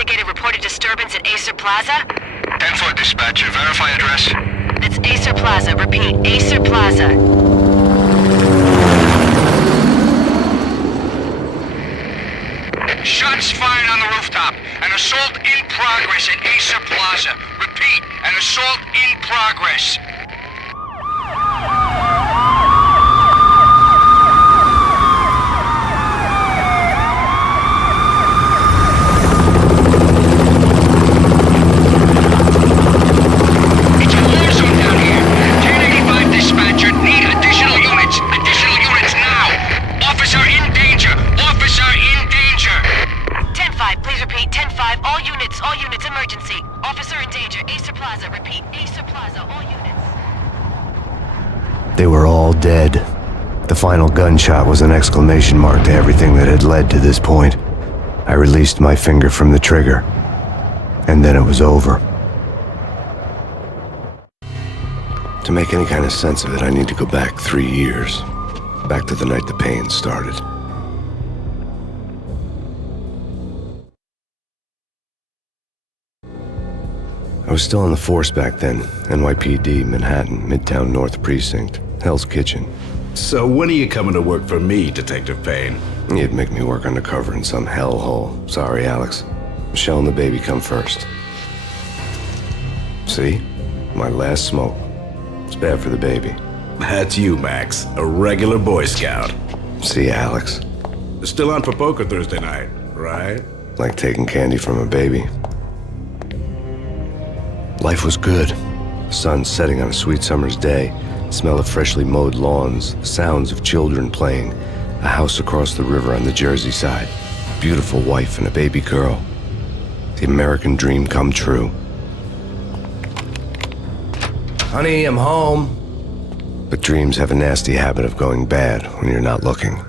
investigated reported disturbance at Acer Plaza? 10-4 dispatcher, verify address. That's Acer Plaza. Repeat, Acer Plaza. Shots fired on the rooftop. An assault in progress at Acer Plaza. Repeat, an assault in progress. It's a war zone down here. 1085 dispatcher, need additional units. Additional units now. Officer in danger. Officer in danger. 10-5, please repeat. 10-5, all units, emergency. Officer in danger, Acer Plaza. Repeat, Acer Plaza, all units. They were all dead. The final gunshot was an exclamation mark to everything that had led to this point. I released my finger from the trigger, and then it was over. To make any kind of sense of it, I need to go back 3 years. Back to the night the Payne started. I was still on the force back then. NYPD, Manhattan, Midtown North Precinct, Hell's Kitchen. So when are you coming to work for me, Detective Payne? You'd make me work undercover in some hellhole. Sorry, Alex. Michelle and the baby come first. See? My last smoke. It's bad for the baby. That's you, Max. A regular Boy Scout. See, Alex. Still on for poker Thursday night, right? Like taking candy from a baby. Life was good. The sun setting on a sweet summer's day, the smell of freshly mowed lawns, the sounds of children playing, a house across the river on the Jersey side, beautiful wife and a baby girl. The American dream come true. Honey, I'm home. But dreams have a nasty habit of going bad when you're not looking.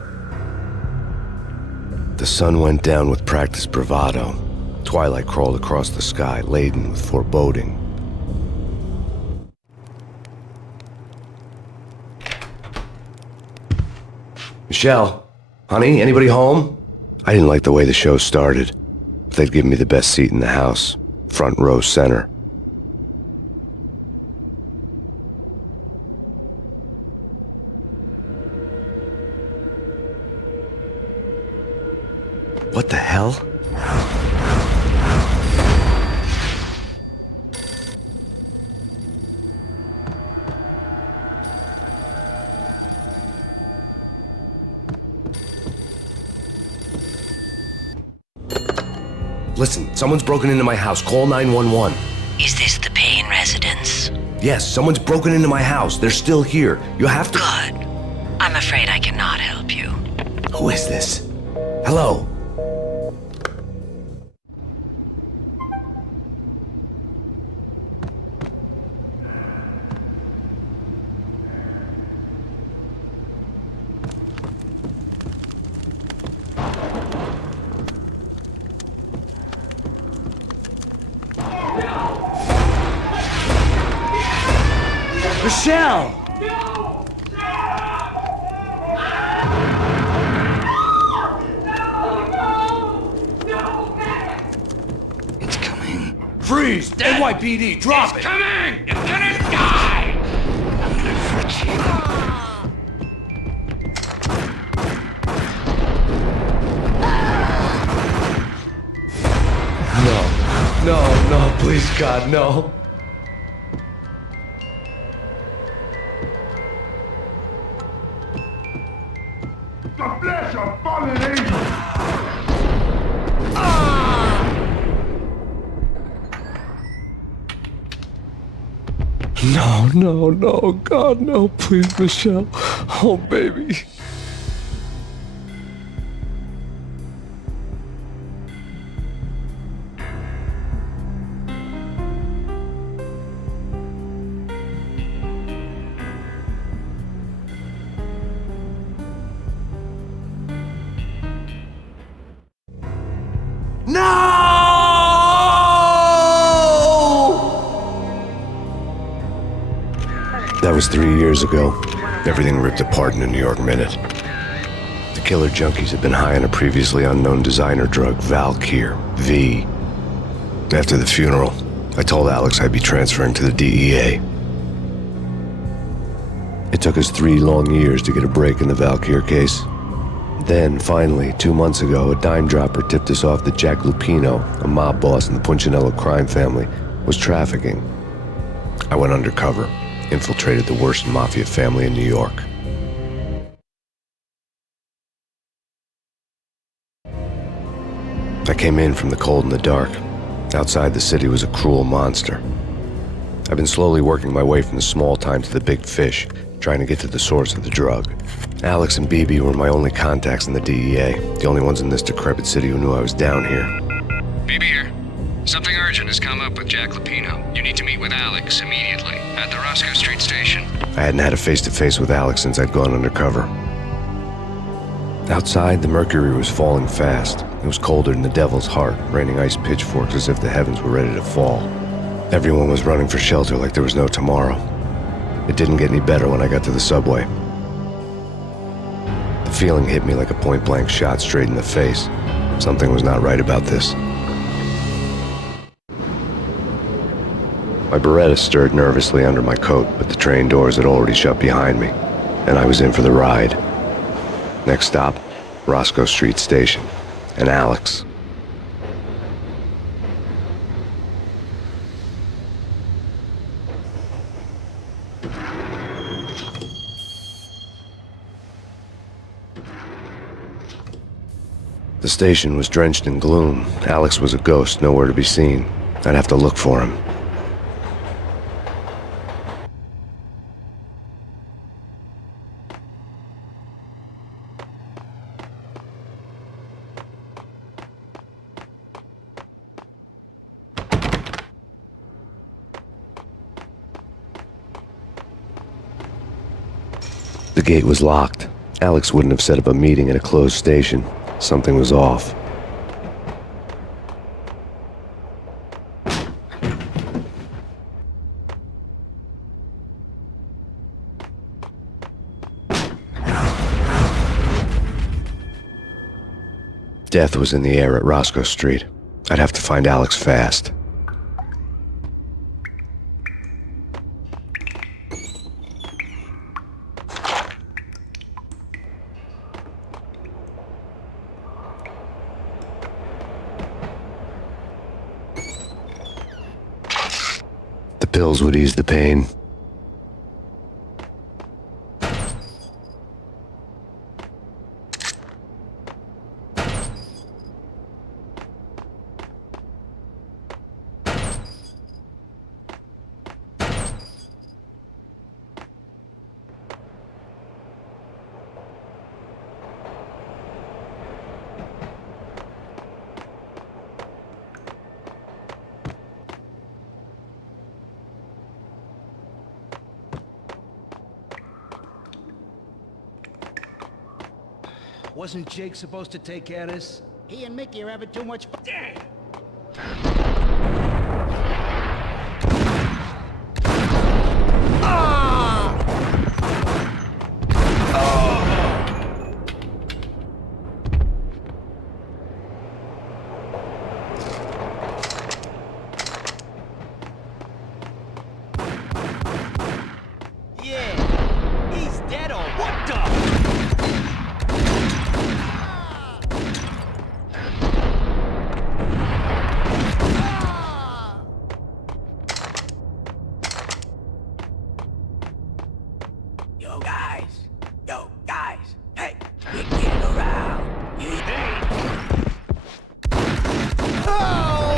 The sun went down with practiced bravado. Twilight crawled across the sky, laden with foreboding. Michelle, honey, anybody home? I didn't like the way the show started. They'd give me the best seat in the house, front row center. What the hell? Listen, someone's broken into my house. Call 911. Is this the Payne residence? Yes, someone's broken into my house. They're still here. You have to... Good. I'm afraid I cannot help you. Who is this? Hello? Michelle! It's coming. Freeze! NYPD, drop it! Coming! You're gonna die! No, please, God, no. The flesh of fallen angels! No, God, no, please, Michelle. Oh, baby. That was 3 years ago. Everything ripped apart in a New York minute. The killer junkies had been high on a previously unknown designer drug, Valkyr, V. After the funeral, I told Alex I'd be transferring to the DEA. It took us 3 long years to get a break in the Valkyr case. Then, finally, 2 months ago, a dime dropper tipped us off that Jack Lupino, a mob boss in the Punchinello crime family, was trafficking. I went undercover, infiltrated the worst mafia family in New York. I came in from the cold and the dark. Outside, the city was a cruel monster. I've been slowly working my way from the small time to the big fish, trying to get to the source of the drug. Alex and BB were my only contacts in the DEA, the only ones in this decrepit city who knew I was down here. BB here. Something urgent has come up with Jack Lupino. You need to meet with Alex immediately at the Roscoe Street station. I hadn't had a face-to-face with Alex since I'd gone undercover. Outside, the mercury was falling fast. It was colder than the devil's heart, raining ice pitchforks as if the heavens were ready to fall. Everyone was running for shelter like there was no tomorrow. It didn't get any better when I got to the subway. The feeling hit me like a point-blank shot straight in the face. Something was not right about this. My Beretta stirred nervously under my coat, but the train doors had already shut behind me, and I was in for the ride. Next stop, Roscoe Street Station, and Alex. The station was drenched in gloom. Alex was a ghost, nowhere to be seen. I'd have to look for him. The gate was locked. Alex wouldn't have set up a meeting at a closed station. Something was off. Death was in the air at Roscoe Street. I'd have to find Alex fast. The pills would ease the pain. Wasn't Jake supposed to take care of this? He and Mickey are having too much fun. Damn! Yeah! He's dead or what the? Yo guys, hey, we're getting around. Hey. Oh!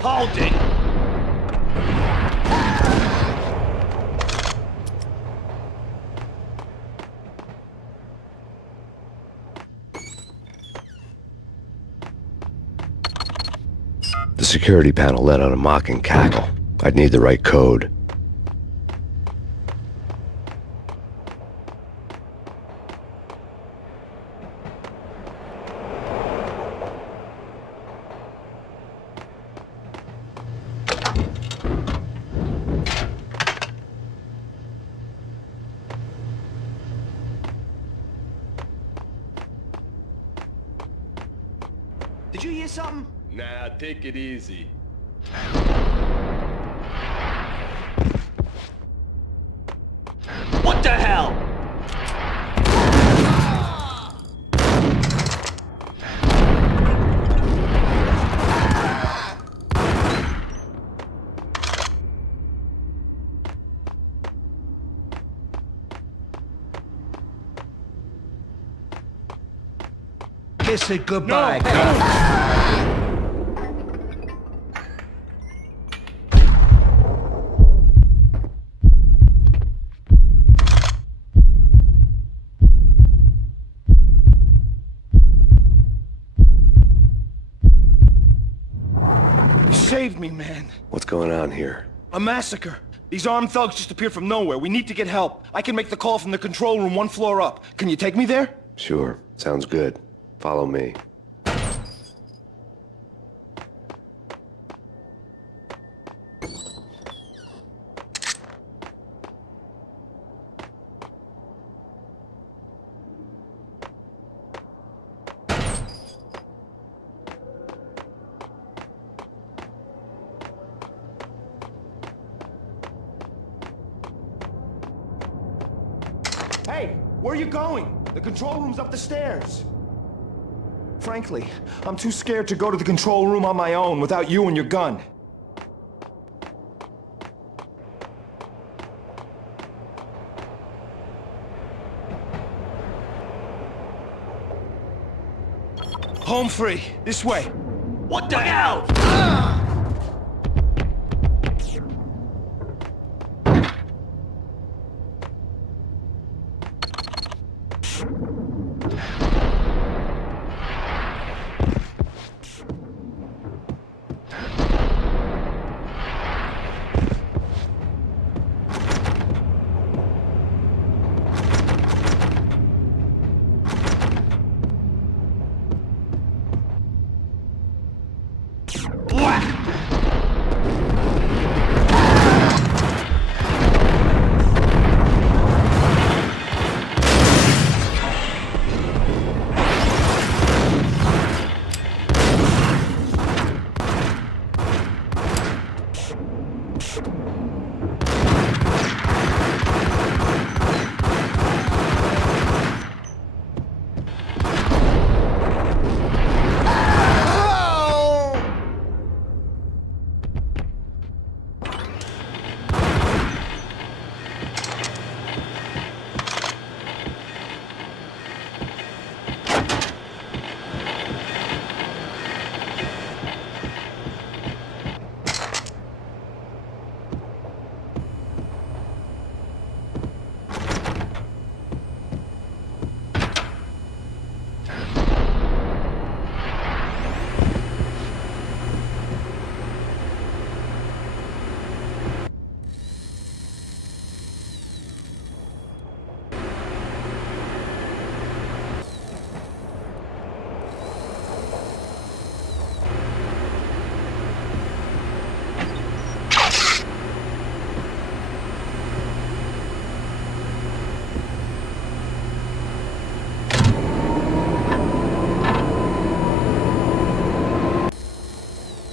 Hold it! The security panel let out a mocking cackle. I'd need the right code. Did you hear something? Nah, take it easy. What the hell? Kiss it goodbye. You saved me, man. What's going on here? A massacre. These armed thugs just appeared from nowhere. We need to get help. I can make the call from the control room 1 floor up. Can you take me there? Sure, sounds good. Follow me. Hey, where are you going? The control room's up the stairs. Frankly, I'm too scared to go to the control room on my own without you and your gun. Home free. This way. What the hell?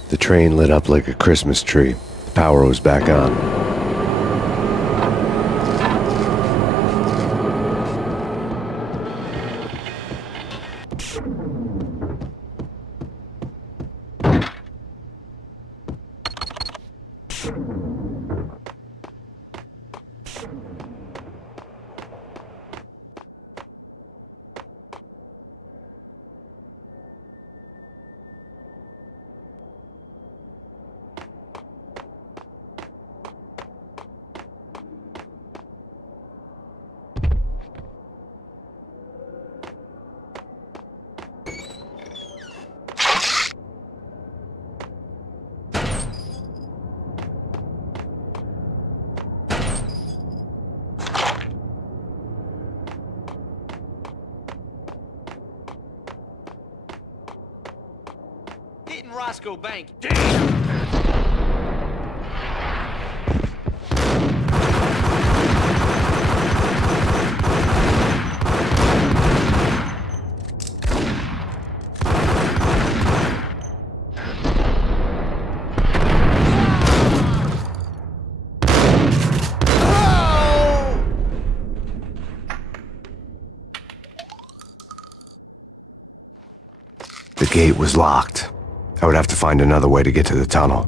The train lit up like a Christmas tree. The power was back on. Hitting Roscoe Bank. Damn! gate was locked. I would have to find another way to get to the tunnel.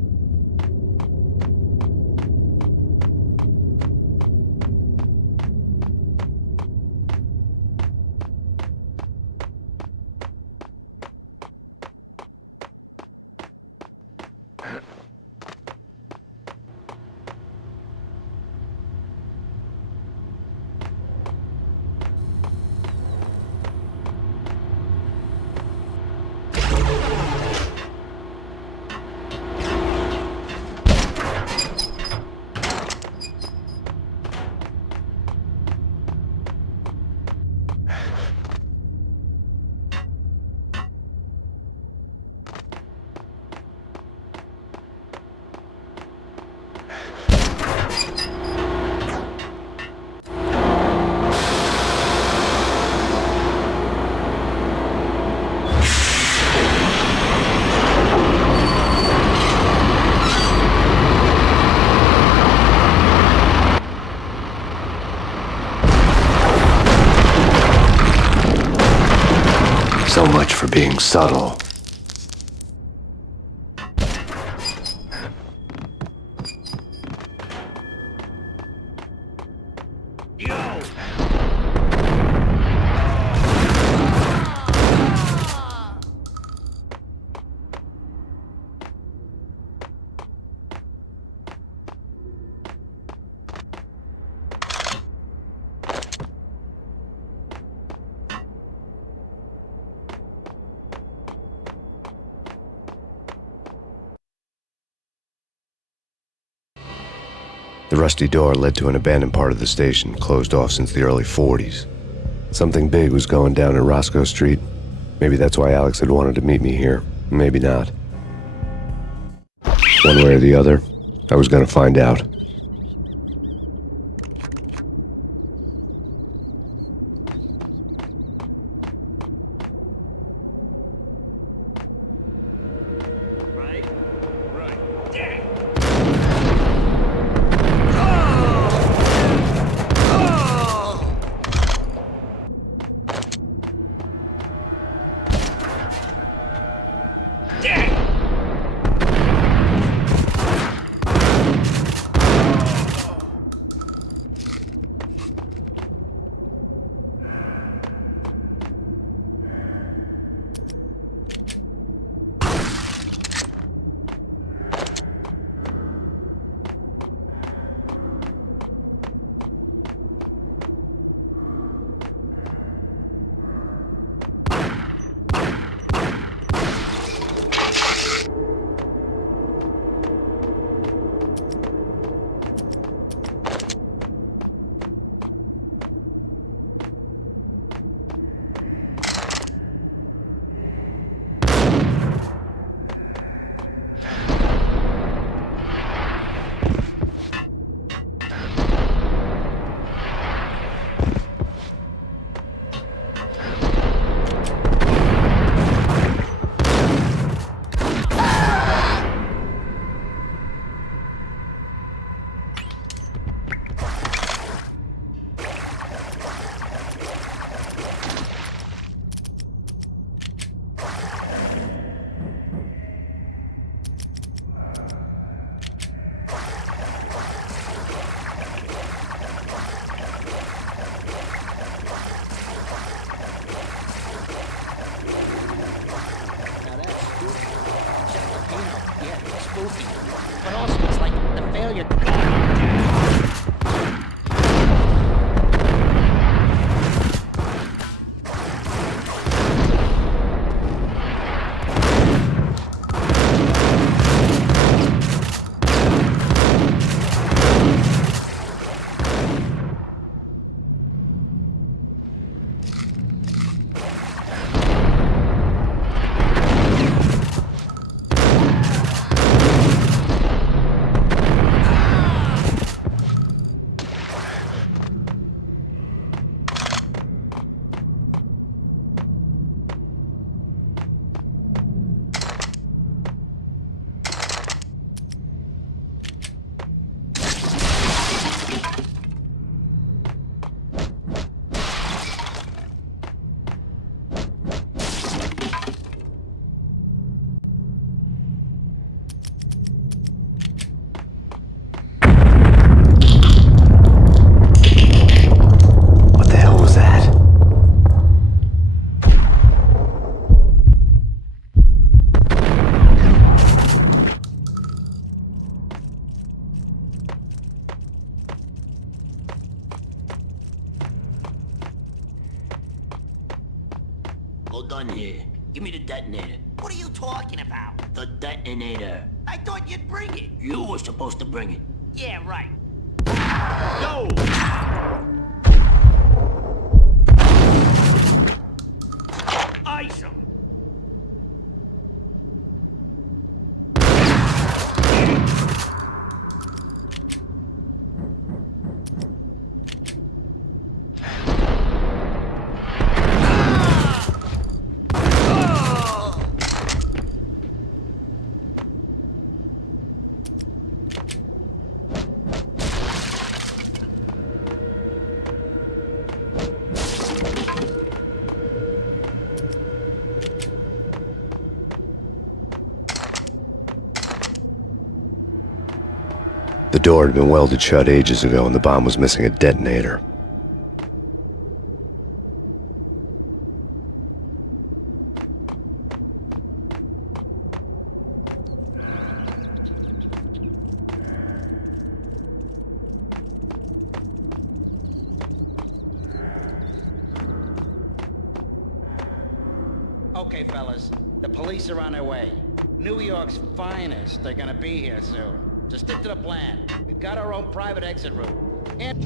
So much for being subtle. The rusty door led to an abandoned part of the station, closed off since the early 40s. Something big was going down in Roscoe Street. Maybe that's why Alex had wanted to meet me here. Maybe not. One way or the other, I was gonna find out. But also, it's like the failure. detonator. I thought you'd bring it. You were supposed to bring it. Yeah, right. Go! Ice him. The door had been welded shut ages ago and the bomb was missing a detonator. Okay, fellas. The police are on their way. New York's finest are gonna be here soon. So stick to the plan. We've got our own private exit route. And...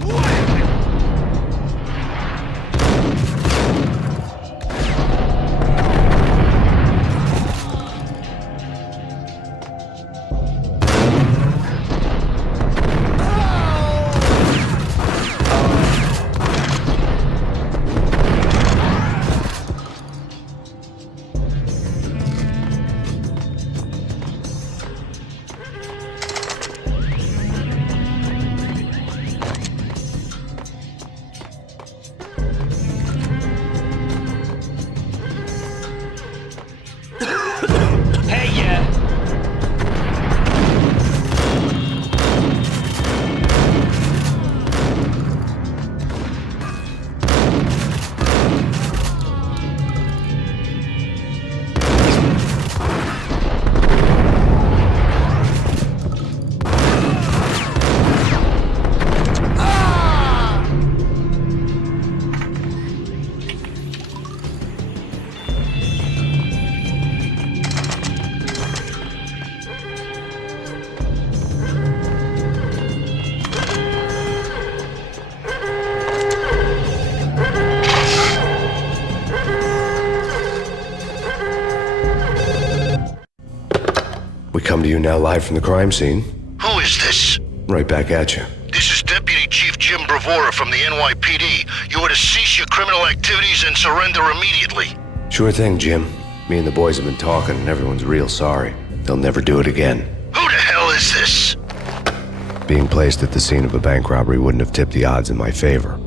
We come to you now live from the crime scene. Who is this? Right back at you. This is Deputy Chief Jim Bravura from the NYPD. You are to cease your criminal activities and surrender immediately. Sure thing, Jim. Me and the boys have been talking and everyone's real sorry. They'll never do it again. Who the hell is this? Being placed at the scene of a bank robbery wouldn't have tipped the odds in my favor.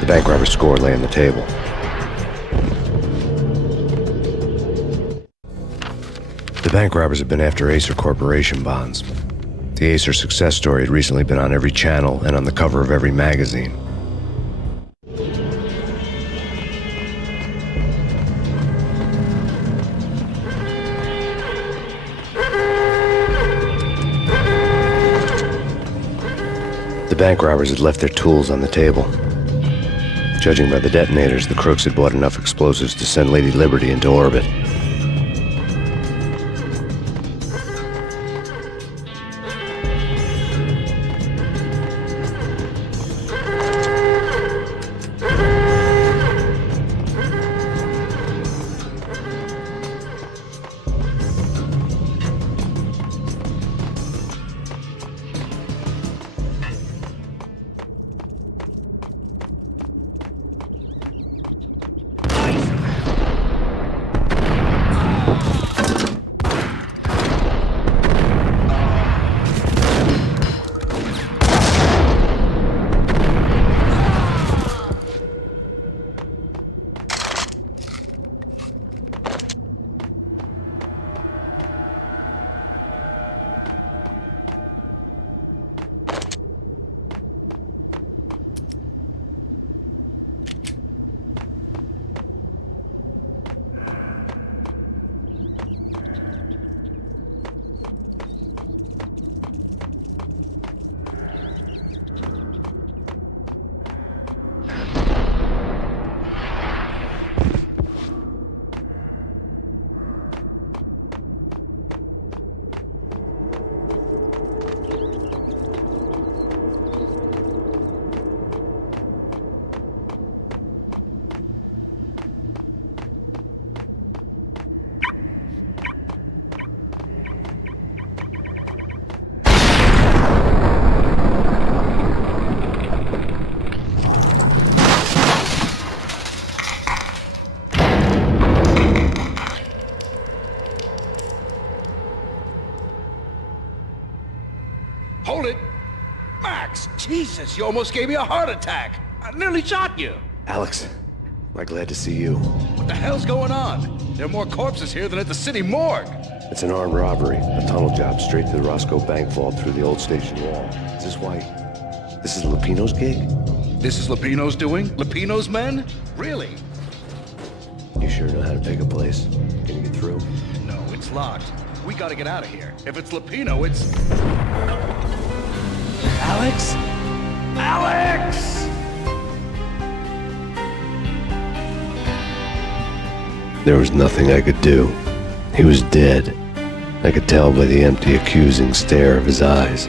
The bank robber's score lay on the table. The bank robbers have been after Acer Corporation bonds. The Acer success story had recently been on every channel and on the cover of every magazine. The bank robbers had left their tools on the table. Judging by the detonators, the crooks had bought enough explosives to send Lady Liberty into orbit. Jesus, you almost gave me a heart attack. I nearly shot you. Alex, I'm glad to see you. What the hell's going on? There are more corpses here than at the city morgue. It's an armed robbery, a tunnel job straight to the Roscoe Bank vault through the old station wall. Is this why? This is Lupino's gig? This is Lupino's doing? Lupino's men? Really? You sure know how to pick a place? Can you get through? No, it's locked. We gotta get out of here. If it's Lupino, it's... Alex? Alex! There was nothing I could do. He was dead. I could tell by the empty, accusing stare of his eyes.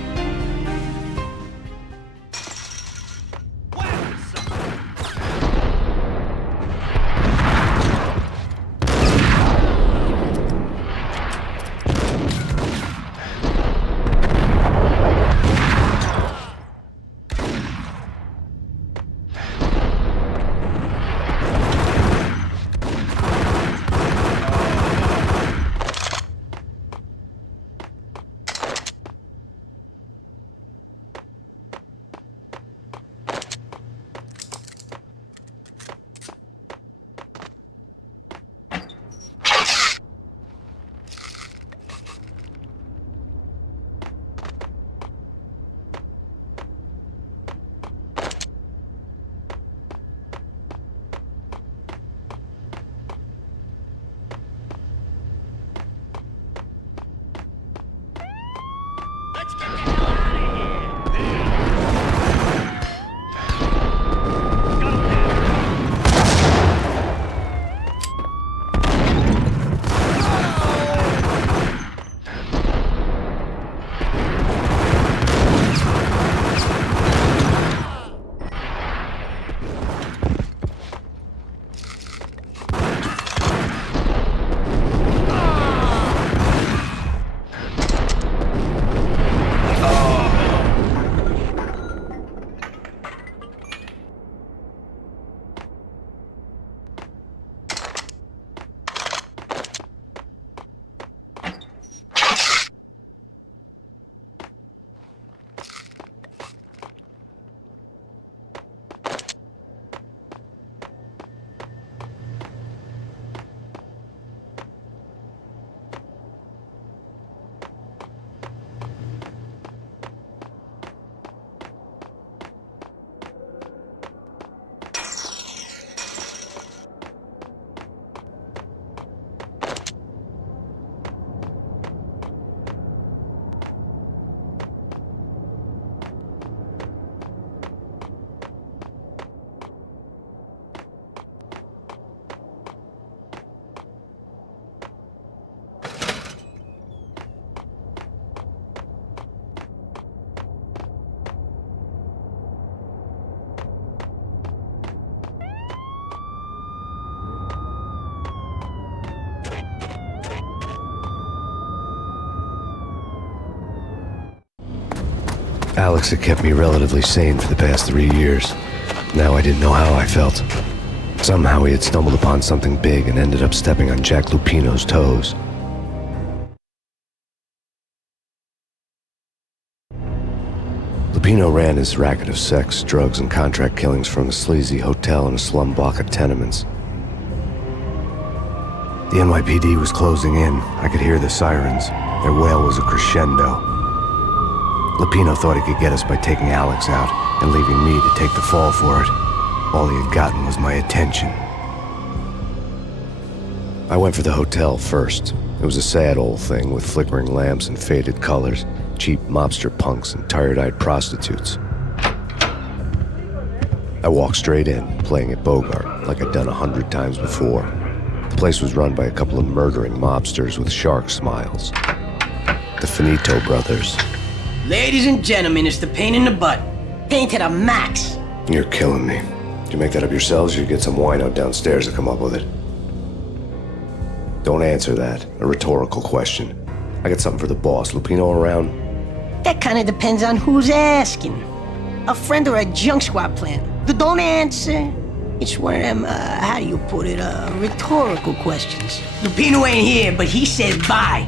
Alex had kept me relatively sane for the past 3 years. Now I didn't know how I felt. Somehow he had stumbled upon something big and ended up stepping on Jack Lupino's toes. Lupino ran his racket of sex, drugs, and contract killings from a sleazy hotel in a slum block of tenements. The NYPD was closing in. I could hear the sirens. Their wail was a crescendo. Lupino thought he could get us by taking Alex out and leaving me to take the fall for it. All he had gotten was my attention. I went for the hotel first. It was a sad old thing with flickering lamps and faded colors, cheap mobster punks and tired-eyed prostitutes. I walked straight in, playing at Bogart, like I'd done 100 times before. The place was run by a couple of murdering mobsters with shark smiles. The Finito brothers. Ladies and gentlemen, it's the pain in the butt. Pain to the max. You're killing me. Did you make that up yourselves, or you get some wino downstairs to come up with it? Don't answer that. A rhetorical question. I got something for the boss. Lupino around? That kind of depends on who's asking. A friend or a junk squad plan. Don't answer. It's one of them, how do you put it, rhetorical questions. Lupino ain't here, but he said bye.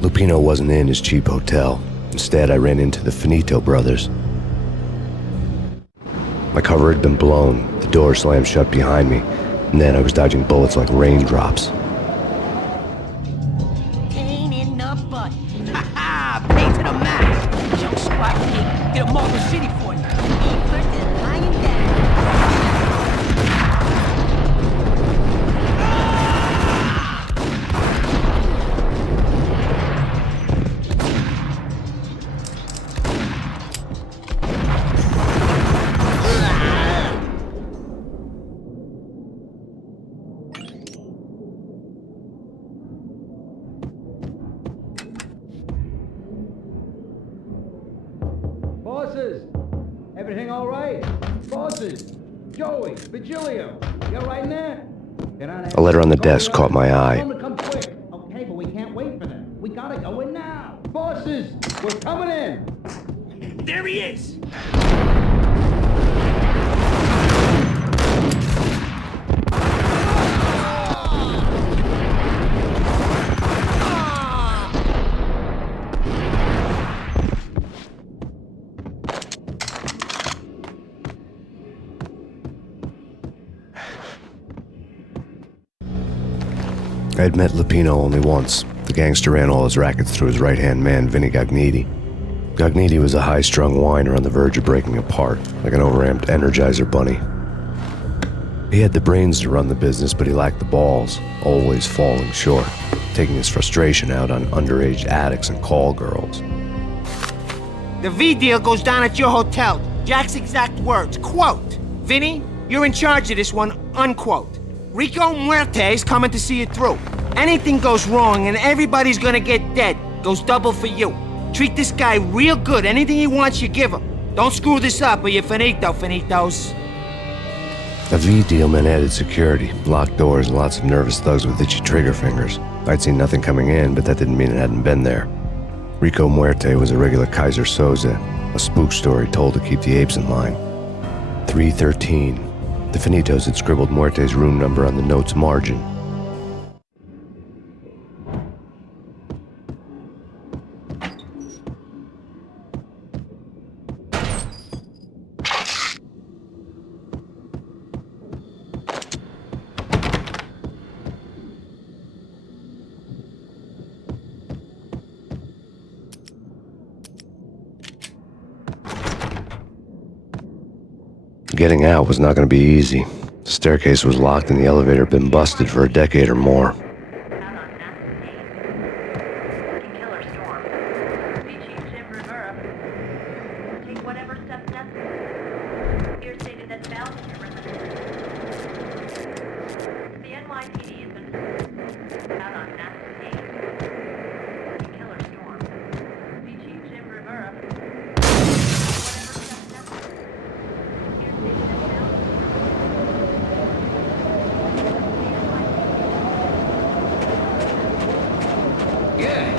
Lupino wasn't in his cheap hotel. Instead, I ran into the Finito brothers. My cover had been blown, the door slammed shut behind me, and then I was dodging bullets like raindrops. Pain in the butt. Ha ha! Pay to the max. Junk squad pig. Get a Marble City for you. Me first is lying down. Bosses! Everything all right? Bosses! Joey, Virgilio, you all right in there? Get on A letter on the desk caught my eye. Tell them to come quick. Okay, but we can't wait for them. We gotta go in now. Bosses, we're coming in. There he is. I had met Lupino only once. The gangster ran all his rackets through his right-hand man, Vinny Gagniti. Gagniti was a high-strung whiner on the verge of breaking apart, like an overamped Energizer bunny. He had the brains to run the business, but he lacked the balls, always falling short, taking his frustration out on underage addicts and call girls. The V deal goes down at your hotel. Jack's exact words, quote, "Vinny, you're in charge of this one," unquote. Rico Muerte's coming to see it through. Anything goes wrong and everybody's gonna get dead. Goes double for you. Treat this guy real good. Anything he wants, you give him. Don't screw this up or you're finito, finitos. A V deal meant added security, locked doors, and lots of nervous thugs with itchy trigger fingers. I'd seen nothing coming in, but that didn't mean it hadn't been there. Rico Muerte was a regular Kaiser Soze, a spook story told to keep the apes in line. 313. The Finitos had scribbled Muerte's room number on the note's margin. Getting out was not going to be easy. The staircase was locked and the elevator had been busted for a decade or more.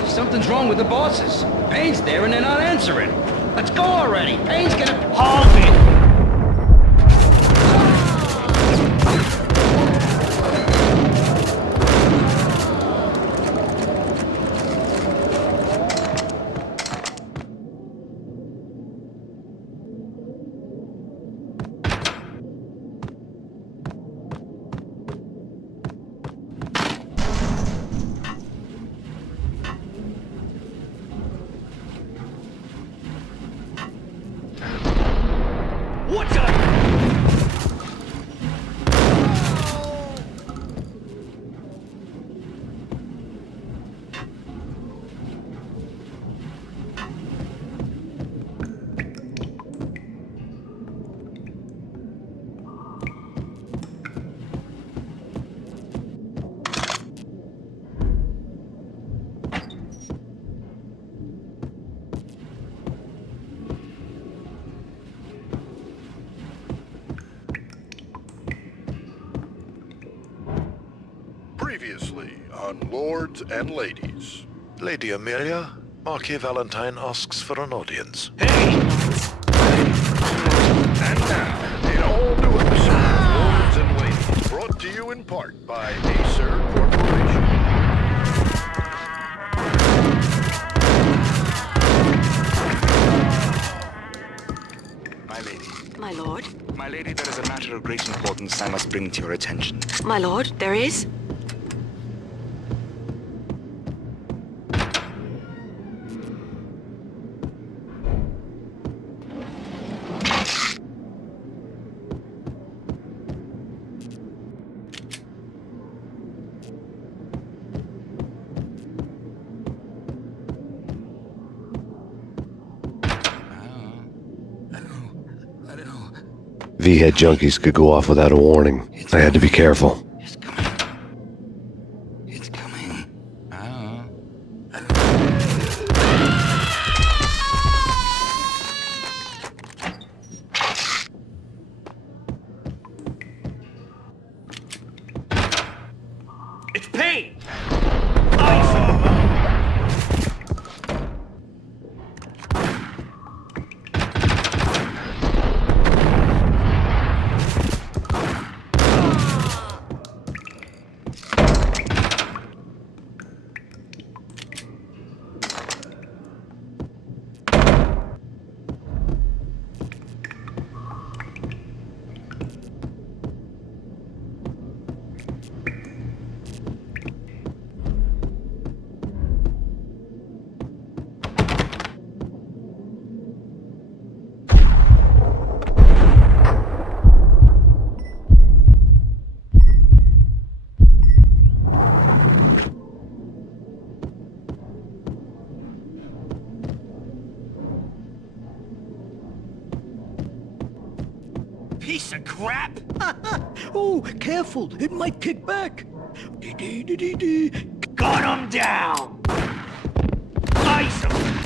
Something's wrong with the bosses. Payne's there and they're not answering. Let's go already. Payne's gonna... Hold it! What's up? Previously on Lords and Ladies. Lady Amelia, Marquis Valentine asks for an audience. And now, an all-new episode of Lords and Ladies, brought to you in part by Acer Corporation. My lady, My lord? My lady, there is a matter of great importance I must bring to your attention. My lord, there is? V-head junkies could go off without a warning. I had to be careful. It's coming. Oh. It's Payne! Piece of crap! Oh, careful, it might kick back. Gun him down! Ice him!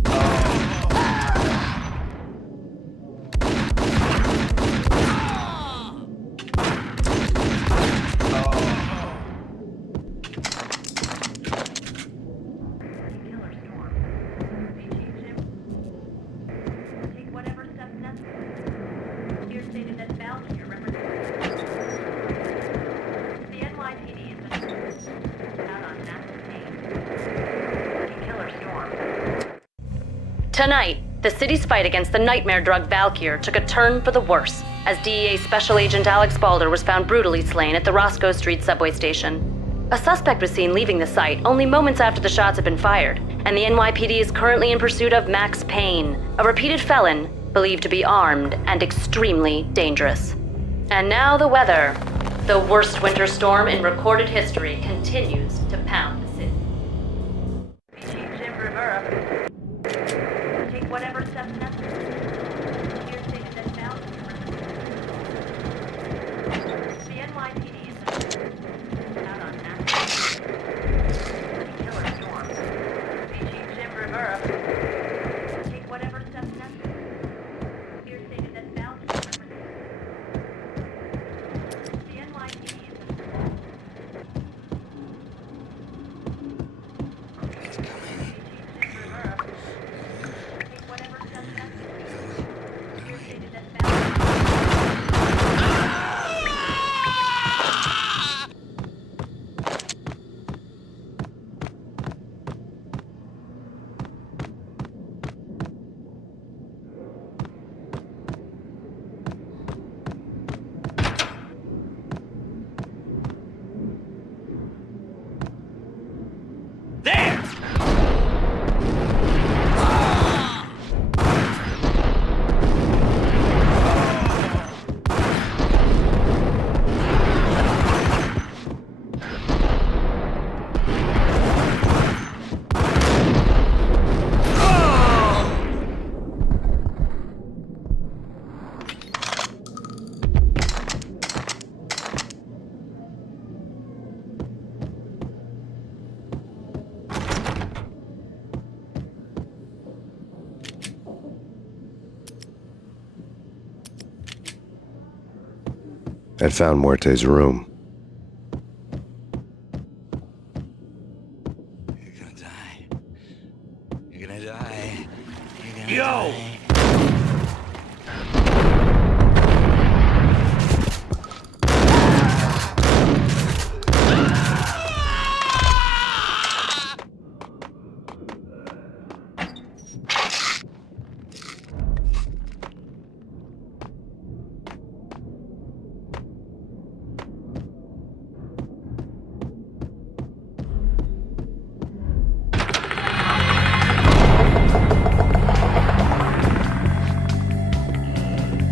Tonight, the city's fight against the nightmare drug Valkyr took a turn for the worse, as DEA Special Agent Alex Balder was found brutally slain at the Roscoe Street subway station. A suspect was seen leaving the site only moments after the shots had been fired, and the NYPD is currently in pursuit of Max Payne, a repeated felon believed to be armed and extremely dangerous. And now the weather. The worst winter storm in recorded history continues to pound the city. Take whatever steps necessary. Here stated that Valkyr the NYPD is out on active killer storm. Chief Jim Rivera. Take whatever steps necessary. Here stated that Valkyr the NYPD is It's coming. I'd found Muerte's room. You're gonna die. You're gonna die. You're gonna Yo! die.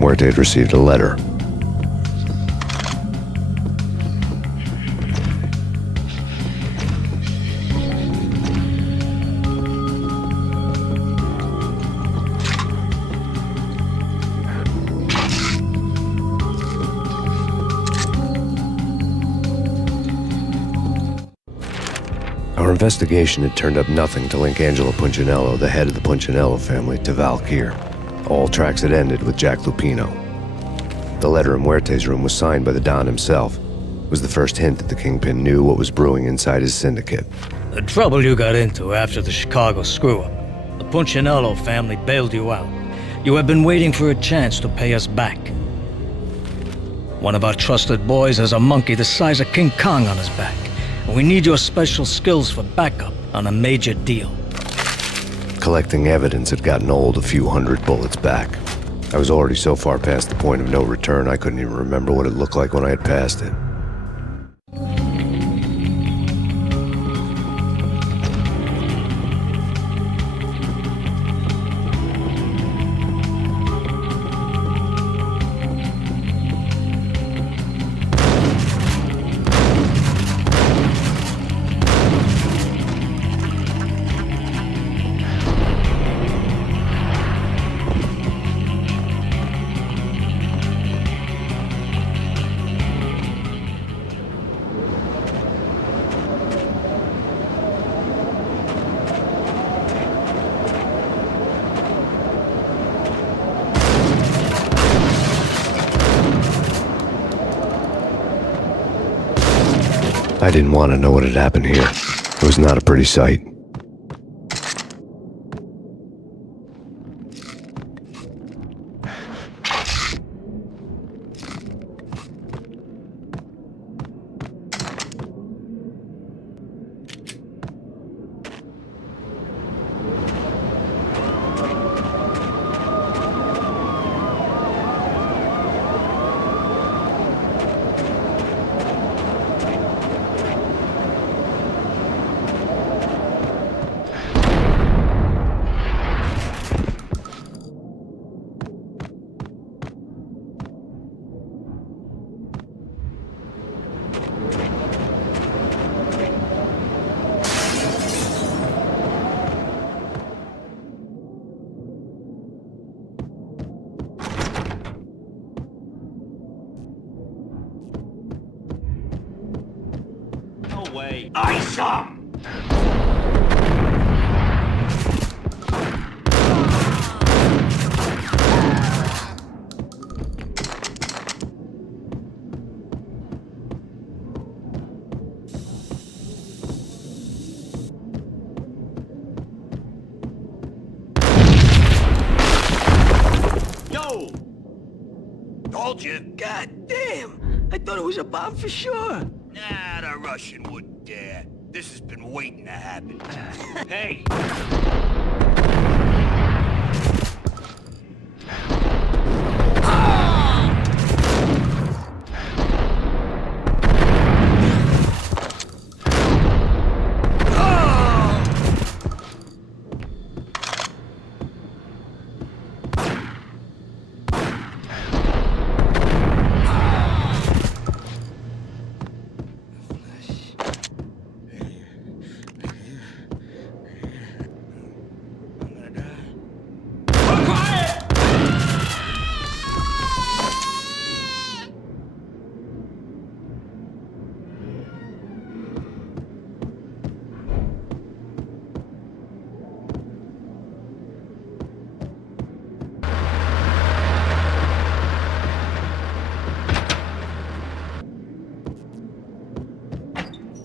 Muerte had received a letter. Our investigation had turned up nothing to link Angelo Punchinello, the head of the Punchinello family, to Valkyr. All tracks had ended with Jack Lupino. The letter in Muerte's room was signed by the Don himself. It was the first hint that the Kingpin knew what was brewing inside his syndicate. The trouble you got into after the Chicago screw-up. The Punchinello family bailed you out. You have been waiting for a chance to pay us back. One of our trusted boys has a monkey the size of King Kong on his back. We need your special skills for backup on a major deal. Collecting evidence had gotten old a few hundred bullets back. I was already so far past the point of no return I couldn't even remember what it looked like when I had passed it. I didn't want to know what had happened here. It was not a pretty sight. Ice 'em! Yo! Told you. God damn! I thought it was a bomb for sure. Nah, the Russian wouldn't dare. This has been waiting to happen. Hey!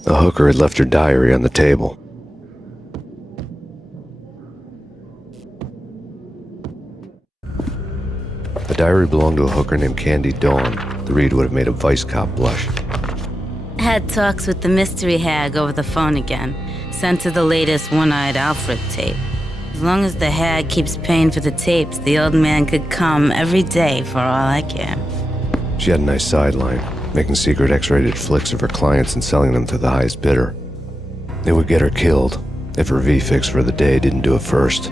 The hooker had left her diary on the table. The diary belonged to a hooker named Candy Dawn. The read would have made a vice cop blush. Had talks with the mystery hag over the phone again. Sent her the latest One-Eyed Alfred tape. As long as the hag keeps paying for the tapes, the old man could come every day for all I care. She had a nice sideline, making secret X-rated flicks of her clients and selling them to the highest bidder. It would get her killed if her V-fix for the day didn't do it first.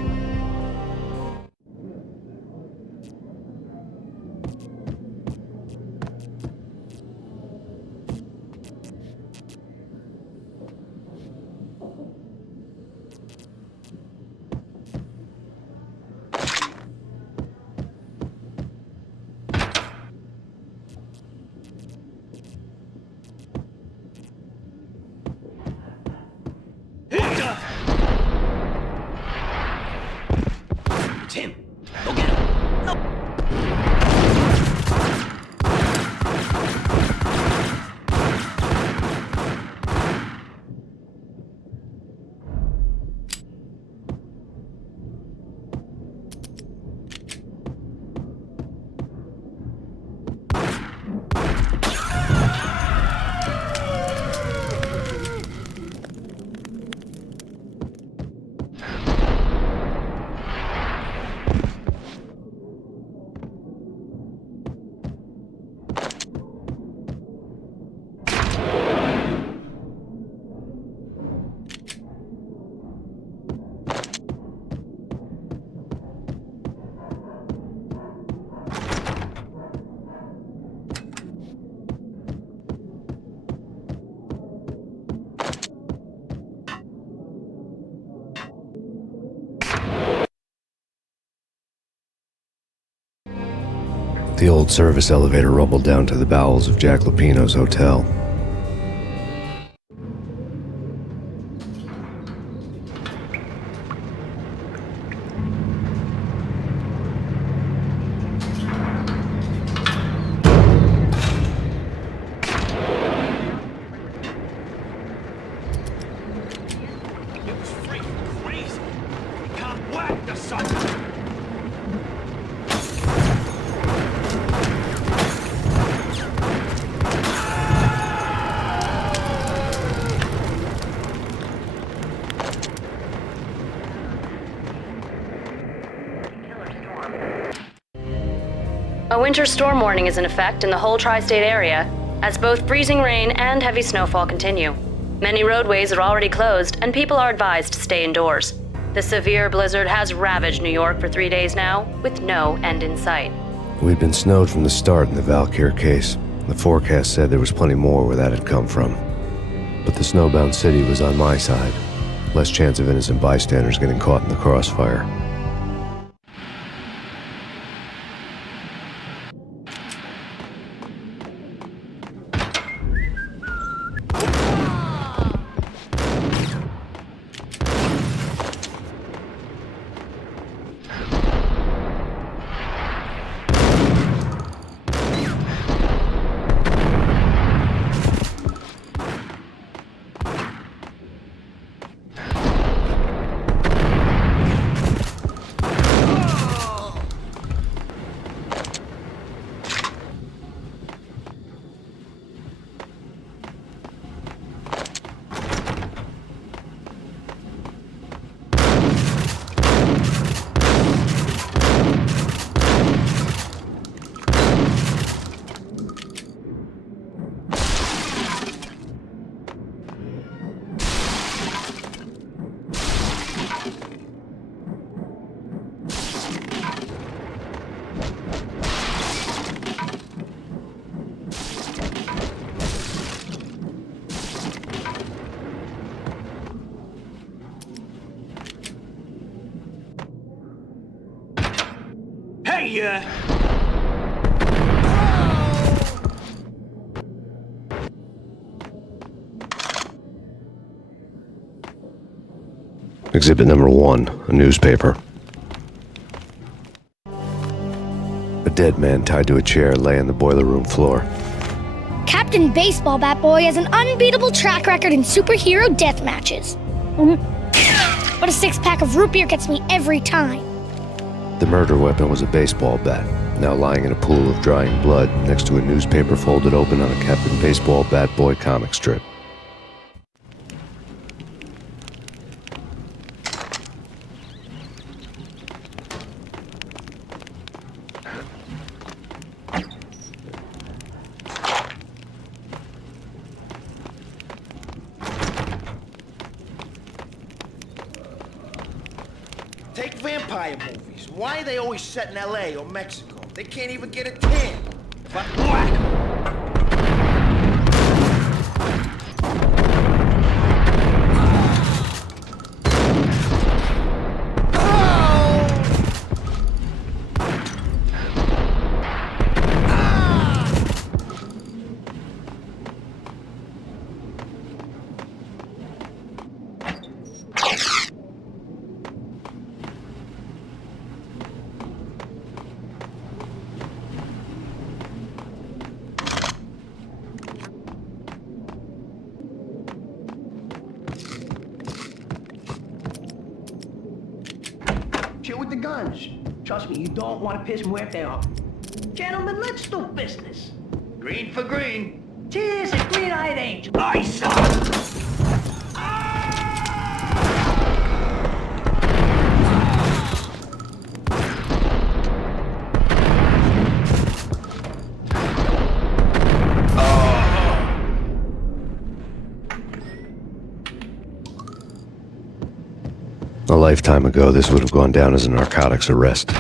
The old service elevator rumbled down to the bowels of Jack Lupino's hotel. A winter storm warning is in effect in the whole tri-state area, as both freezing rain and heavy snowfall continue. Many roadways are already closed, and people are advised to stay indoors. The severe blizzard has ravaged New York for 3 days now, with no end in sight. We'd been snowed from the start in the Valkyr case. The forecast said there was plenty more where that had come from. But the snowbound city was on my side. Less chance of innocent bystanders getting caught in the crossfire. Exhibit number 1, a newspaper. A dead man tied to a chair lay on the boiler room floor. Captain Baseball Bat Boy has an unbeatable track record in superhero death matches. But a 6-pack of root beer gets me every time. The murder weapon was a baseball bat, now lying in a pool of drying blood next to a newspaper folded open on a Captain Baseball Bat Boy comic strip. Take vampire movies. Why are they always set in LA or Mexico? They can't even get a tan. But whack! Chill with the guns. Trust me, you don't want to piss Muerte off. Gentlemen, let's do business. Green for green. Cheers, a green-eyed angel. Nice! A lifetime ago, this would have gone down as a narcotics arrest.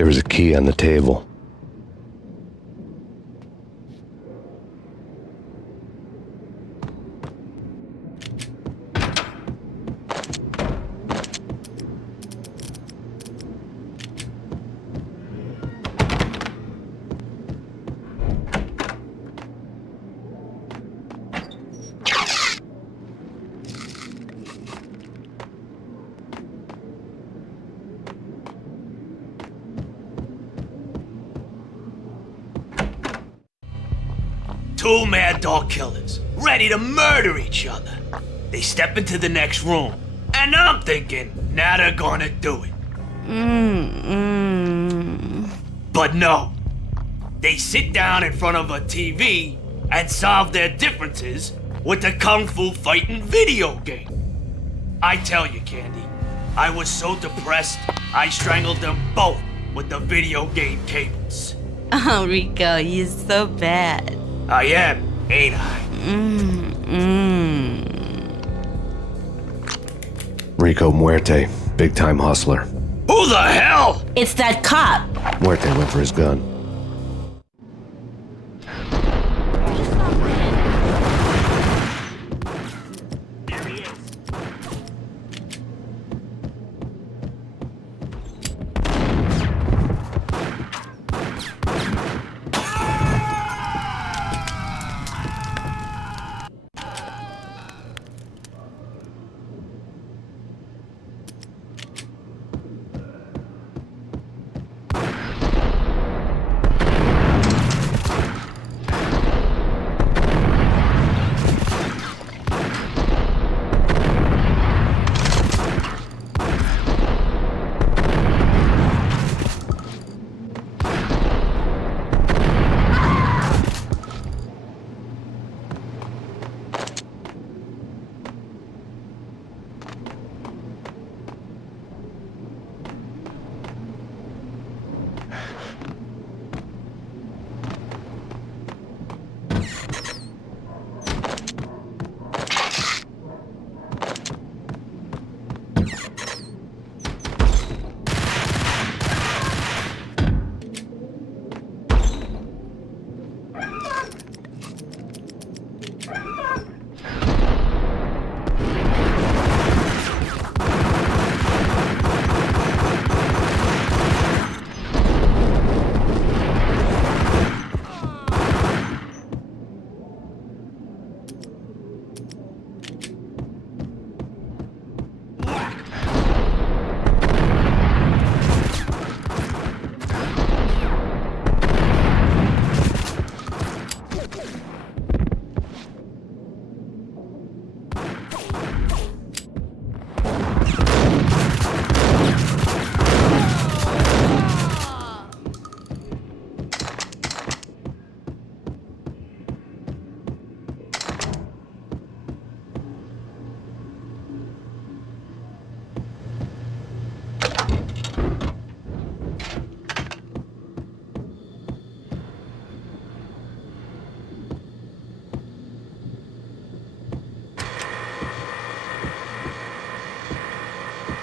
There was a key on the table. Two mad dog killers, ready to murder each other. They step into the next room, and I'm thinking, now they're gonna do it. But no. They sit down in front of a TV and solve their differences with a kung fu fighting video game. I tell you, Candy, I was so depressed, I strangled them both with the video game cables. Oh, Rico, you're so bad. I am, ain't I? Rico Muerte, big-time hustler. Who the hell? It's that cop. Muerte went for his gun.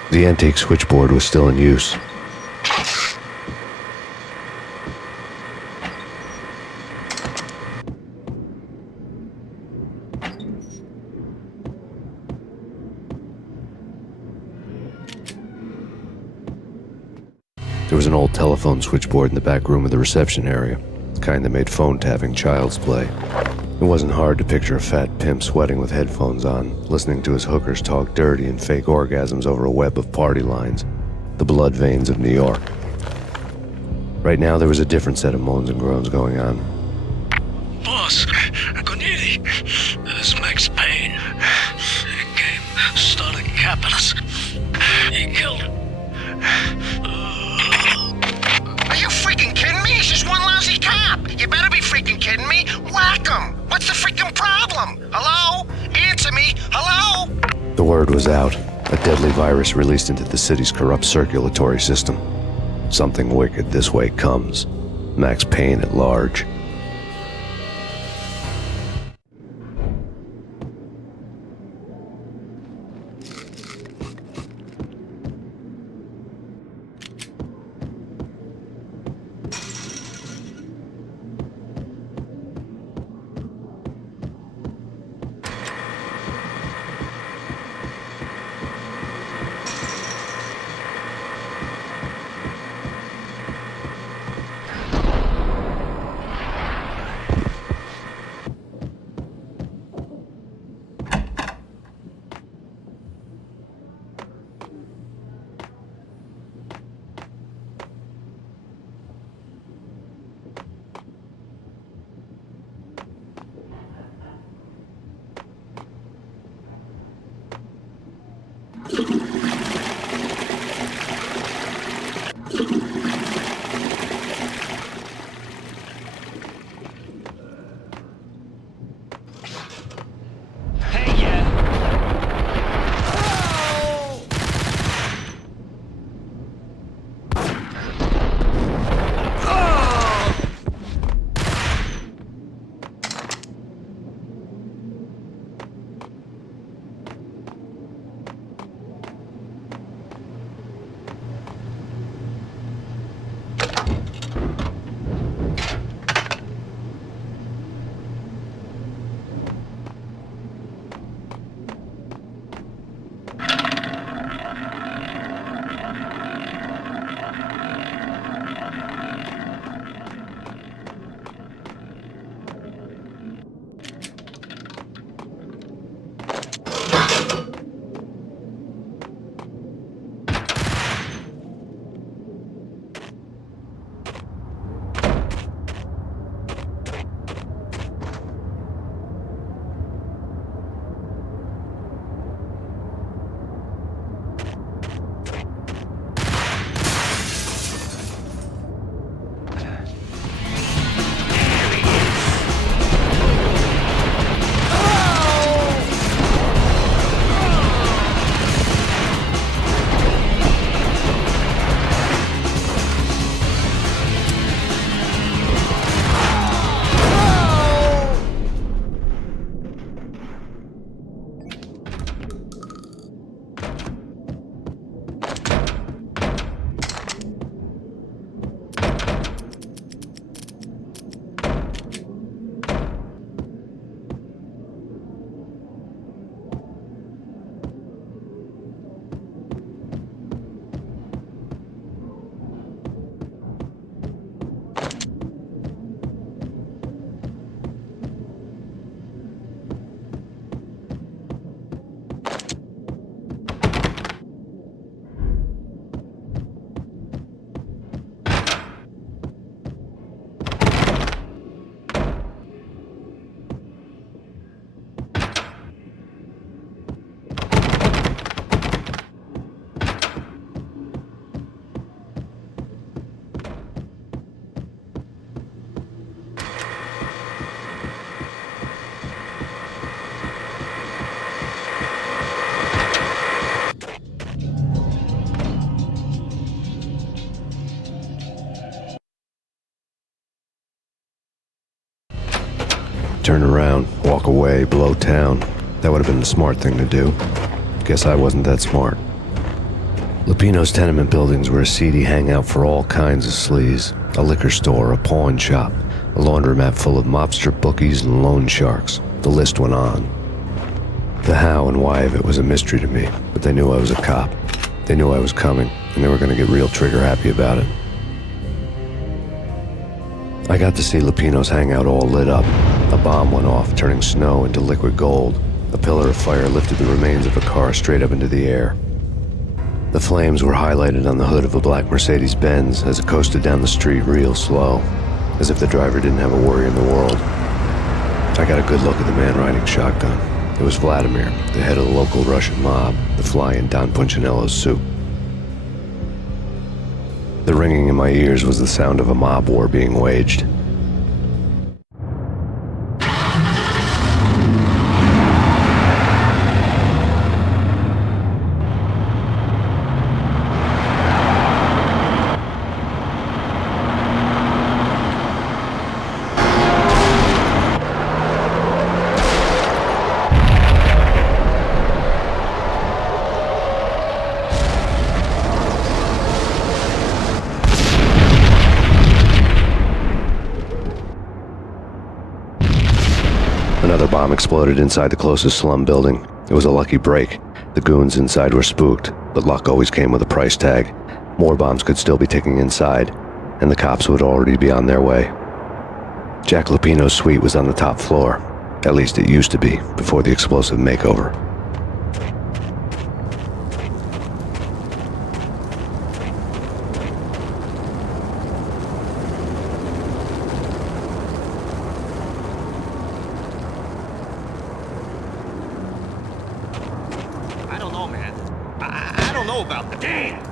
The antique switchboard was still in use. There was an old telephone switchboard in the back room of the reception area, the kind that made phone tapping child's play. It wasn't hard to picture a fat pimp sweating with headphones on, listening to his hookers talk dirty and fake orgasms over a web of party lines, the blood veins of New York. Right now, there was a different set of moans and groans going on. Boss, Cornelia, this is Max Payne. He came, started capping us. He killed him. Are you freaking kidding me? He's just one lousy cop. You better be freaking kidding me. Whack him. What's the freaking problem? Hello? Answer me. Hello? The word was out. A deadly virus released into the city's corrupt circulatory system. Something wicked this way comes. Max Payne at large. turn around, walk away, blow town. That would have been the smart thing to do. Guess I wasn't that smart. Lupino's tenement buildings were a seedy hangout for all kinds of sleaze. A liquor store, a pawn shop, a laundromat full of mobster bookies and loan sharks. The list went on. The how and why of it was a mystery to me, but they knew I was a cop. They knew I was coming, and they were going to get real trigger happy about it. I got to see Lupino's hangout all lit up. A bomb went off, turning snow into liquid gold. A pillar of fire lifted the remains of a car straight up into the air. The flames were highlighted on the hood of a black Mercedes-Benz as it coasted down the street real slow, as if the driver didn't have a worry in the world. I got a good look at the man riding shotgun. It was Vladimir, the head of the local Russian mob, the fly in Don Punchinello's soup. The ringing in my ears was the sound of a mob war being waged. Another bomb exploded inside the closest slum building. It was a lucky break. The goons inside were spooked, but luck always came with a price tag. More bombs could still be ticking inside, and the cops would already be on their way. Jack Lupino's suite was on the top floor. At least it used to be, before the explosive makeover. I don't know, man. I don't know about that. Damn!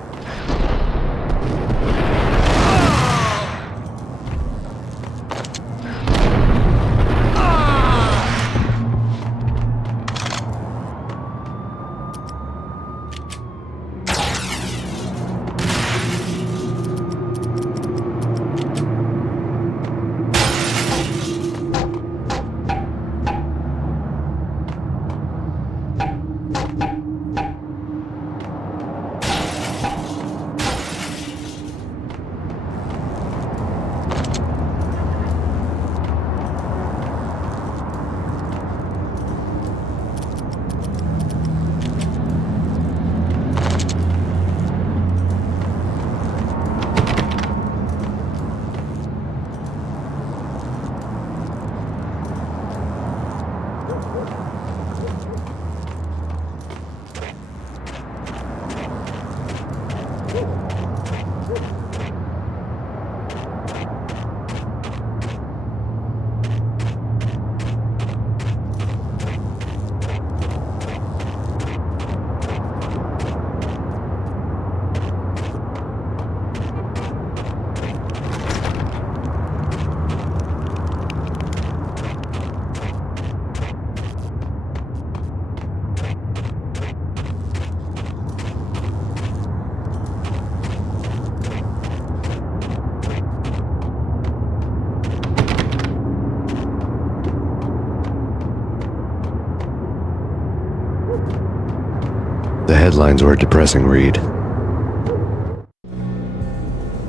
The headlines were a depressing read.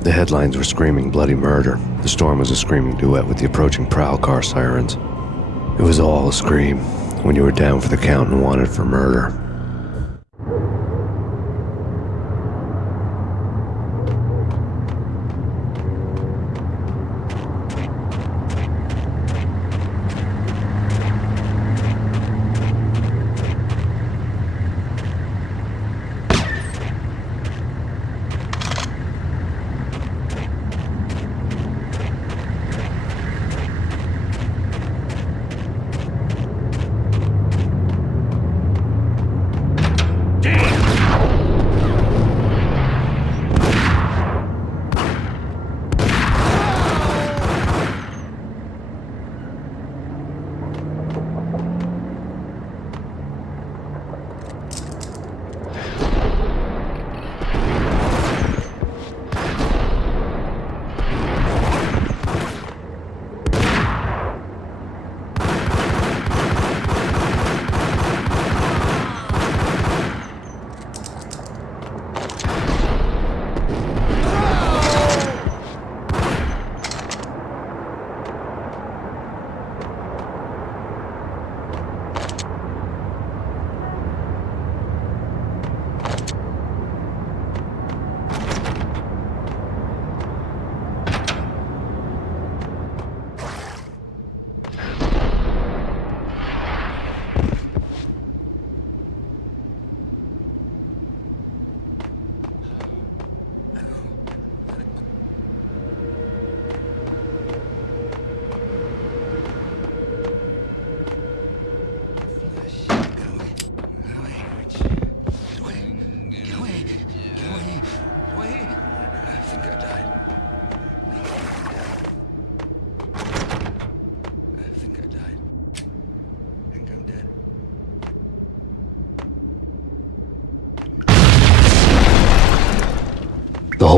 The headlines were screaming bloody murder. The storm was a screaming duet with the approaching prowl car sirens. It was all a scream when you were down for the count and wanted for murder.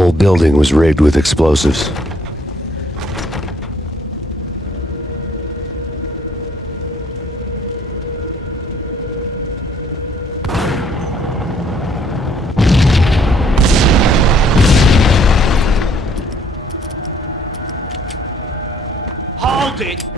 whole building was rigged with explosives. Hold it!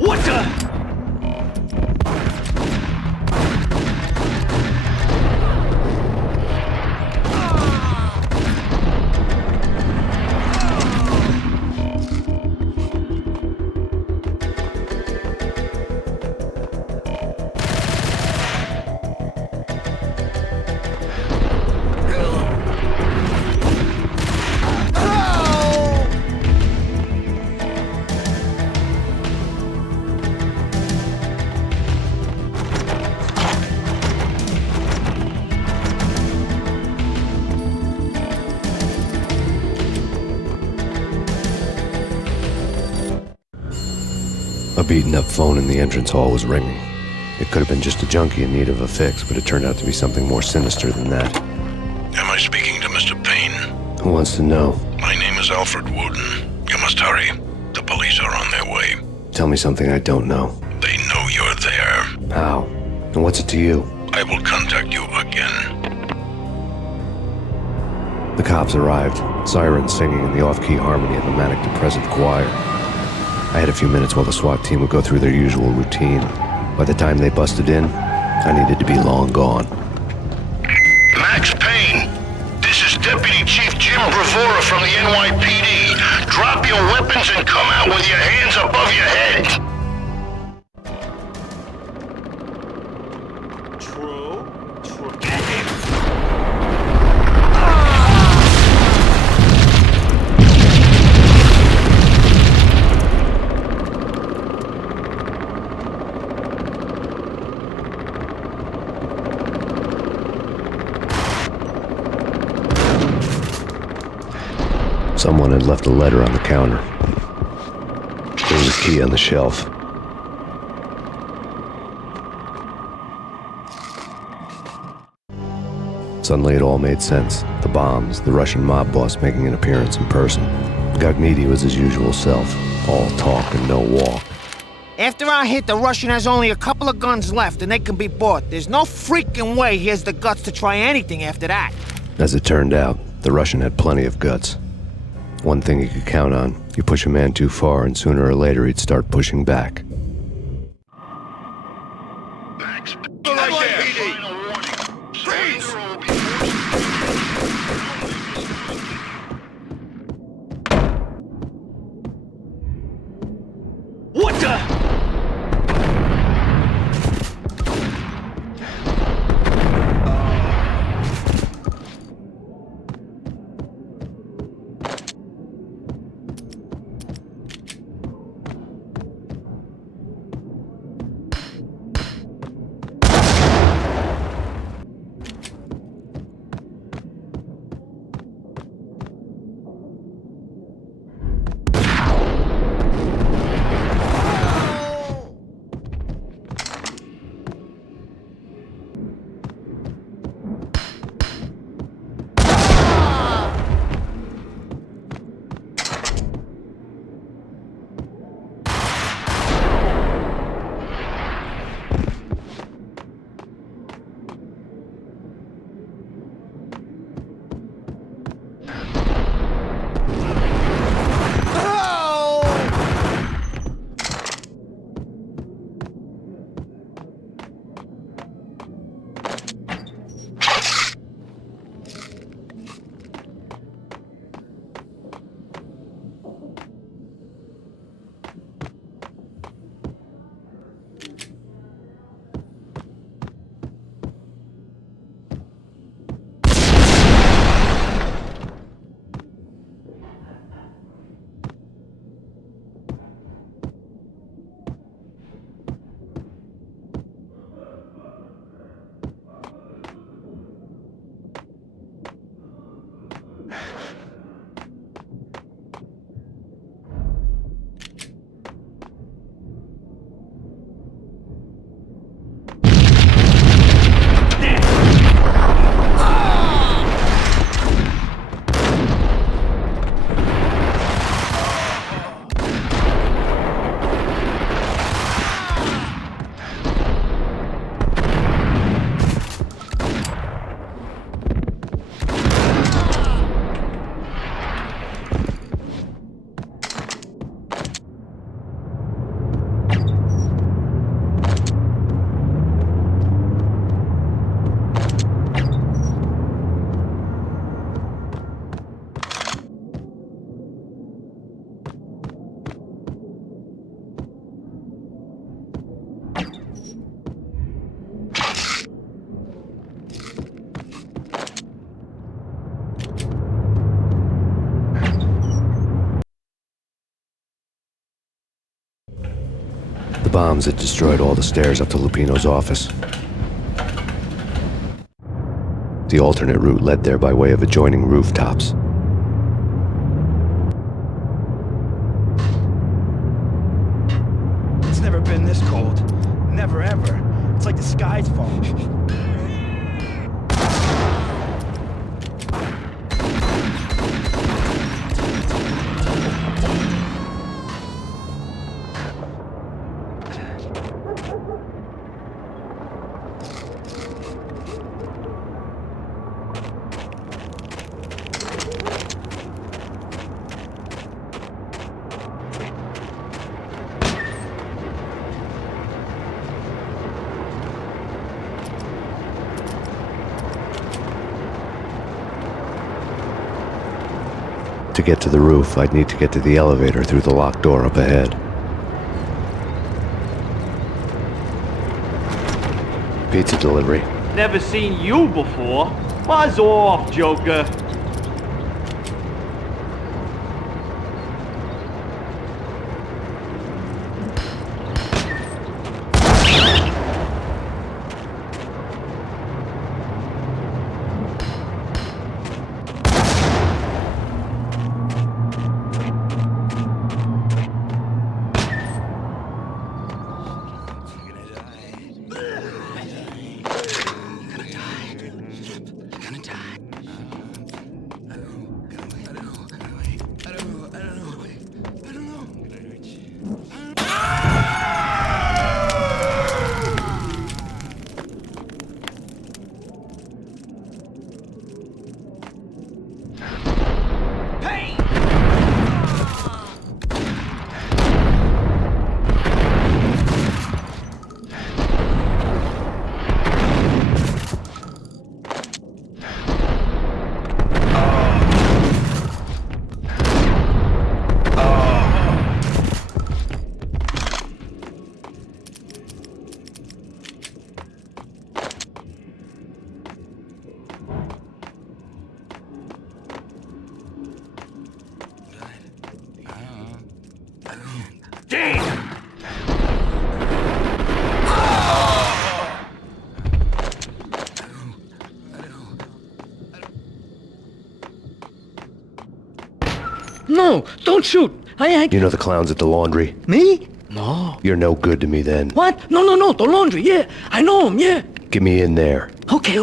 What the? A beaten-up phone in the entrance hall was ringing. It could have been just a junkie in need of a fix, but it turned out to be something more sinister than that. Am I speaking to Mr. Payne? Who wants to know? My name is Alfred Wooden. You must hurry. The police are on their way. Tell me something I don't know. They know you're there. How? And what's it to you? I will contact you again. The cops arrived, sirens singing in the off-key harmony of a manic-depressive choir. I had a few minutes while the SWAT team would go through their usual routine. By the time they busted in, I needed to be long gone. Max Payne, this is Deputy Chief Jim Bravura from the NYPD. Drop your weapons and come out with your hands above your head. Someone had left a letter on the counter. There was a key on the shelf. Suddenly it all made sense. The bombs, the Russian mob boss making an appearance in person. Gognitti was his usual self, all talk and no walk. After our hit, the Russian has only a couple of guns left and they can be bought. There's no freaking way he has the guts to try anything after that. As it turned out, the Russian had plenty of guts. One thing you could count on, you push a man too far and sooner or later he'd start pushing back. Max, What the? The bombs had destroyed all the stairs up to Lupino's office. The alternate route led there by way of adjoining rooftops. It's never been this cold. Never ever. It's like the sky's falling. To get to the roof, I'd need to get to the elevator through the locked door up ahead. Pizza delivery. Never seen you before. Buzz off, Joker. No, don't shoot. You know the clowns at the laundry? Me? No. You're no good to me then. What? No, the laundry, yeah. I know him, yeah. Get me in there. Okay.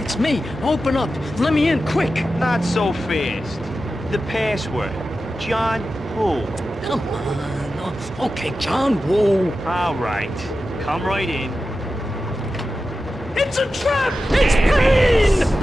It's me. Open up. Let me in, quick. Not so fast. The password. John who? Come on. Okay, John Woo. All right. Come right in. It's a trap! It's Payne!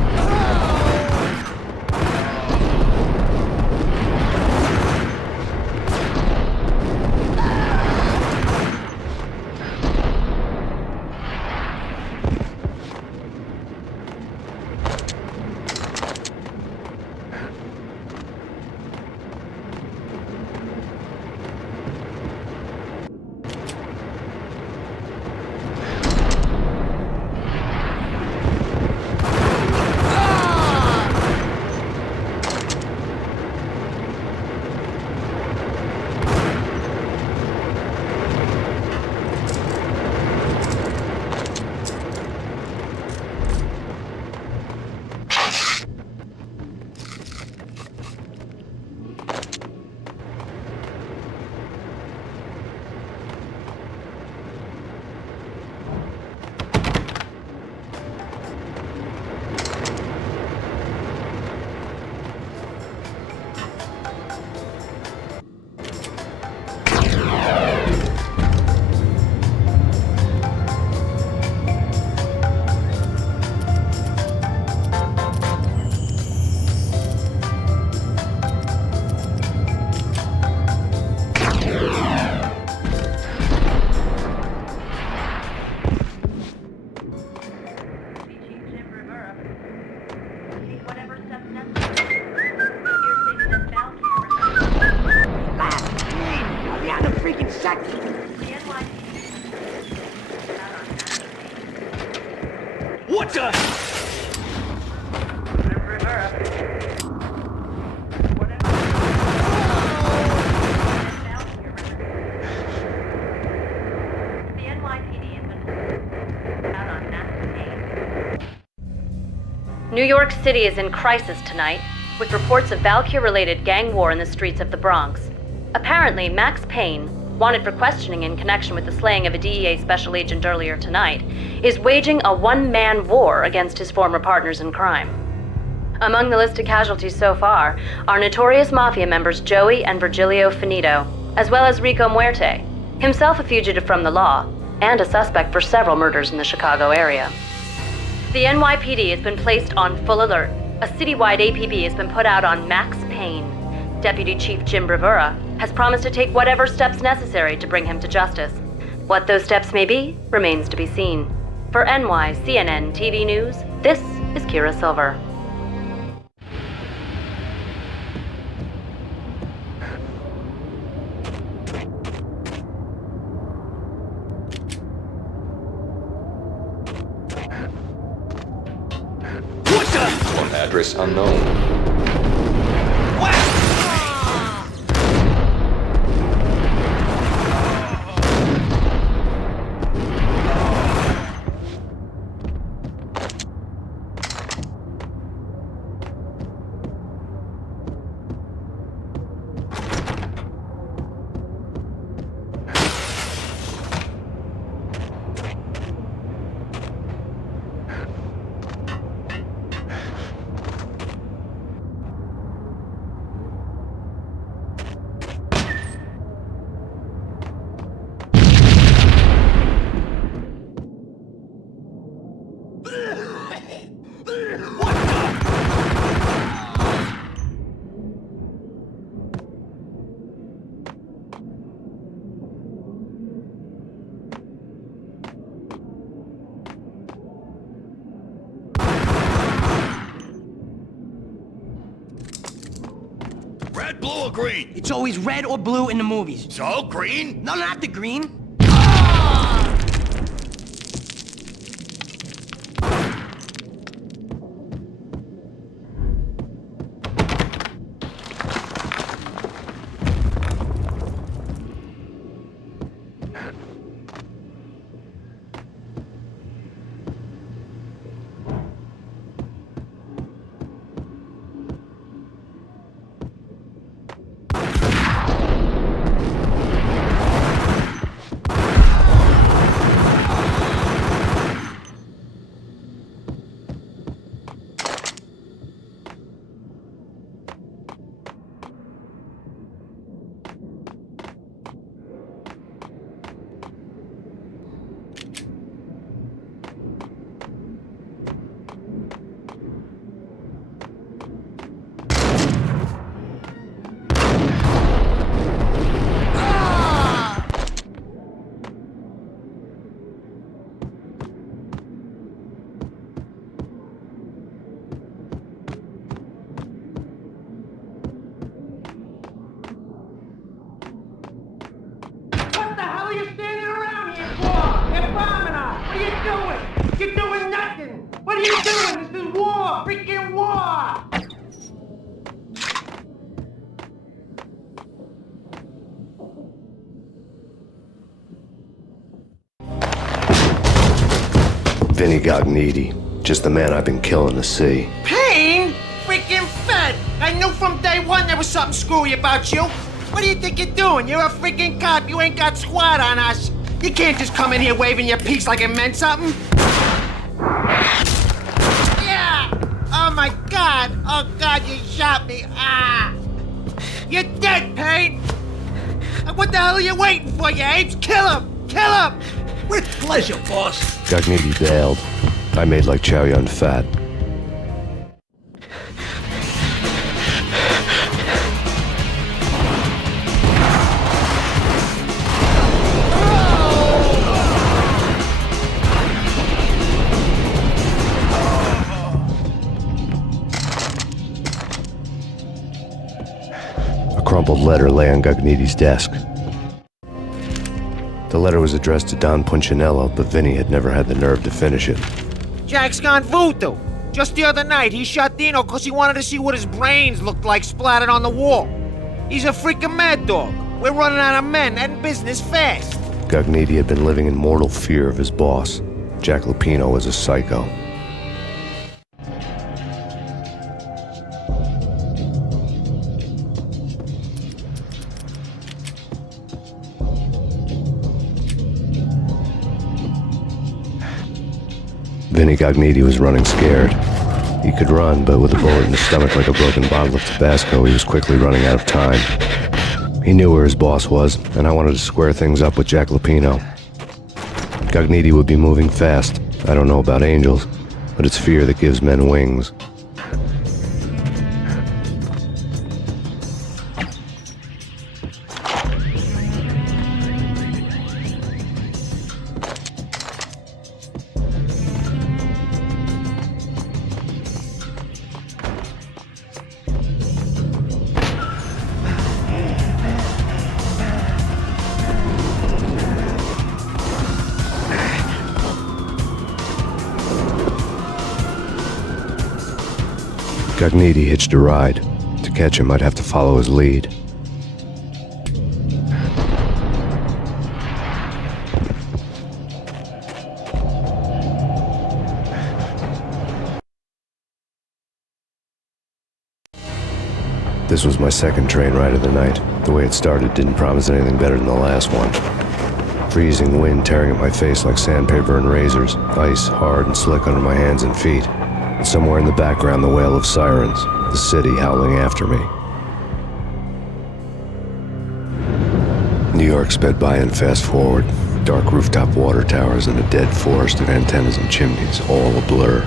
New York City is in crisis tonight, with reports of Valkyr-related gang war in the streets of the Bronx. Apparently, Max Payne, wanted for questioning in connection with the slaying of a DEA special agent earlier tonight, is waging a one-man war against his former partners in crime. Among the listed casualties so far are notorious mafia members Joey and Virgilio Finito, as well as Rico Muerte, himself a fugitive from the law, and a suspect for several murders in the Chicago area. The NYPD has been placed on full alert. A citywide APB has been put out on Max Payne. Deputy Chief Jim Bravura has promised to take whatever steps necessary to bring him to justice. What those steps may be remains to be seen. For CNN TV News, this is Kira Silver. Address unknown. Red, blue, or green? It's always red or blue in the movies. So, green? No, not the green. You're doing nothing! What are you doing? This is war! Freaking war! Vinny Gognitti, just the man I've been killing to see. Payne? Freaking fed! I knew from day one there was something screwy about you. What do you think you're doing? You're a freaking cop. You ain't got squad on us. You can't just come in here waving your piece like it meant something. Yeah! Oh my God! Oh God, you shot me! Ah! You're dead, Payne! What the hell are you waiting for, you apes? Kill him! Kill him! With pleasure, boss. Gognitti bailed. I made like Chow Yun Fat. A crumpled letter lay on Gognitti's desk. The letter was addressed to Don Punchinello, but Vinny had never had the nerve to finish it. Jack's gone voodoo. Just the other night, he shot Dino because he wanted to see what his brains looked like splattered on the wall. He's a freaking mad dog. We're running out of men and business fast. Gognitti had been living in mortal fear of his boss. Jack Lupino was a psycho. Vinny Gognitti was running scared. He could run, but with a bullet in his stomach like a broken bottle of Tabasco, he was quickly running out of time. He knew where his boss was, and I wanted to square things up with Jack Lupino. Gognitti would be moving fast. I don't know about angels, but it's fear that gives men wings. Gognitti hitched a ride. To catch him, I'd have to follow his lead. This was my second train ride of the night. The way it started didn't promise anything better than the last one. Freezing wind tearing at my face like sandpaper and razors, ice hard and slick under my hands and feet. And somewhere in the background, the wail of sirens, the city howling after me. New York sped by in fast forward. Dark rooftop water towers and a dead forest of antennas and chimneys, all a blur.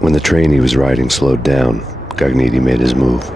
When the train he was riding slowed down, Gognitti made his move.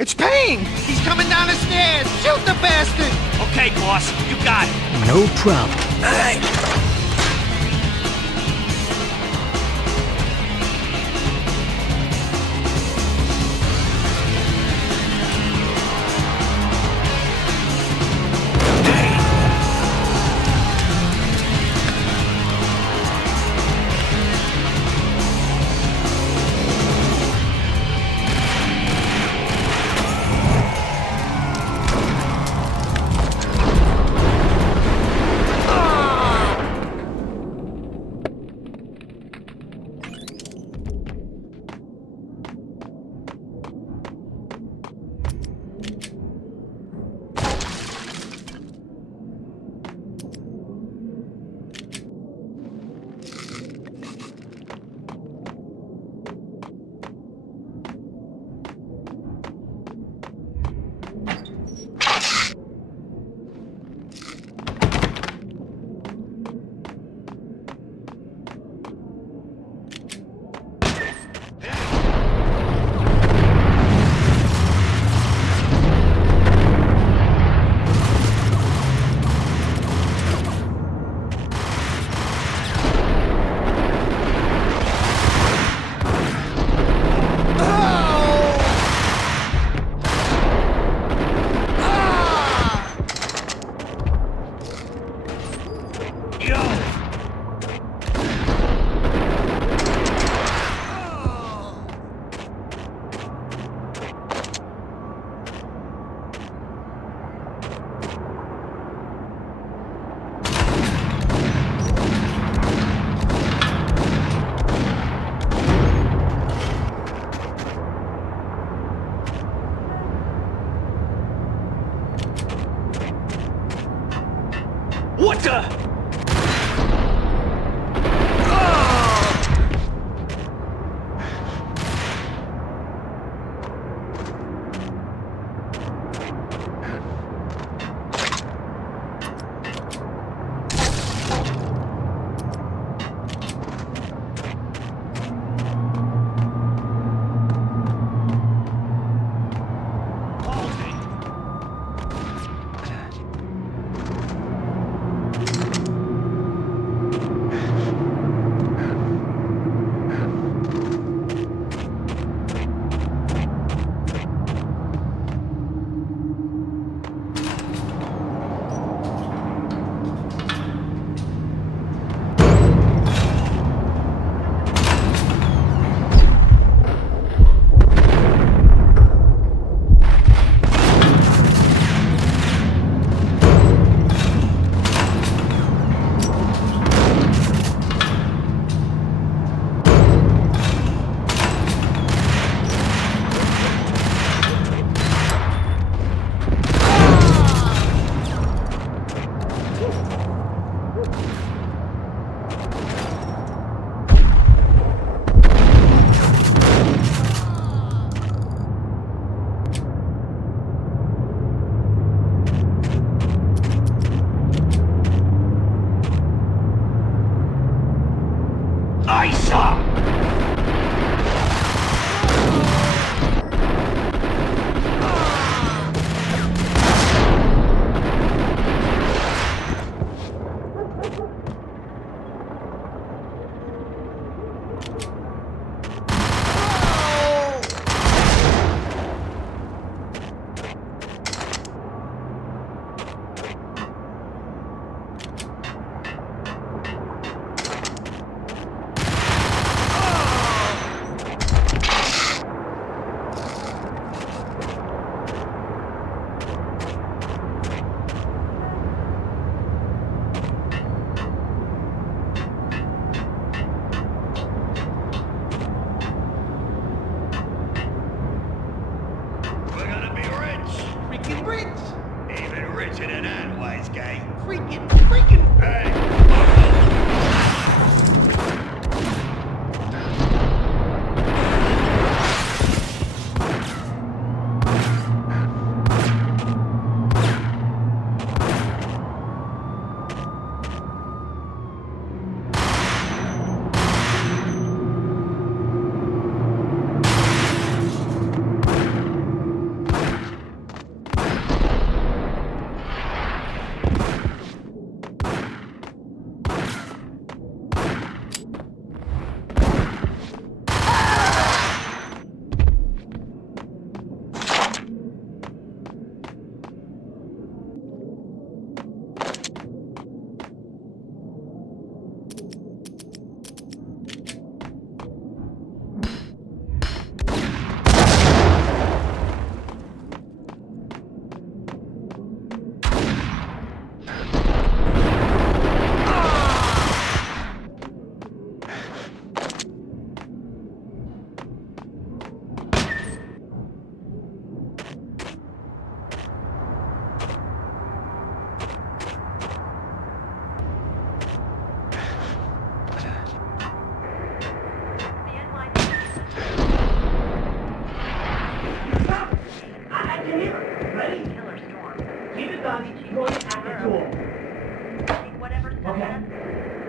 It's Payne! He's coming down the stairs! Shoot the bastard! Okay, boss, you got it. No problem. Ah! Ice up!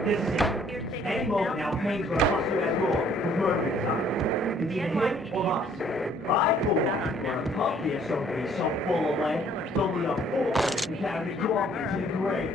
This is it. Any moment now, Payne's gonna bust through that door with murder inside. It's either him or us. I, for one, want to pump the SOB so full of lead, they'll need a fool to carry the coffin to the grave.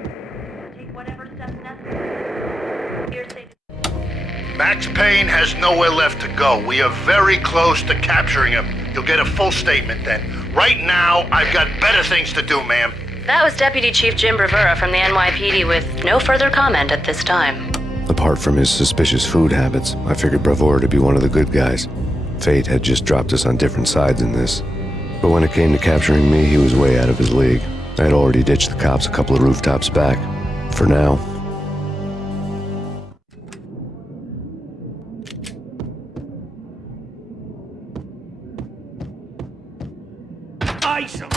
Take whatever steps necessary. Hearsay. Max Payne has nowhere left to go. We are very close to capturing him. You'll get a full statement then. Right now, I've got better things to do, ma'am. That was Deputy Chief Jim Bravura from the NYPD with no further comment at this time. Apart from his suspicious food habits, I figured Bravura to be one of the good guys. Fate had just dropped us on different sides in this. But when it came to capturing me, he was way out of his league. I had already ditched the cops a couple of rooftops back. For now. Ice 'em!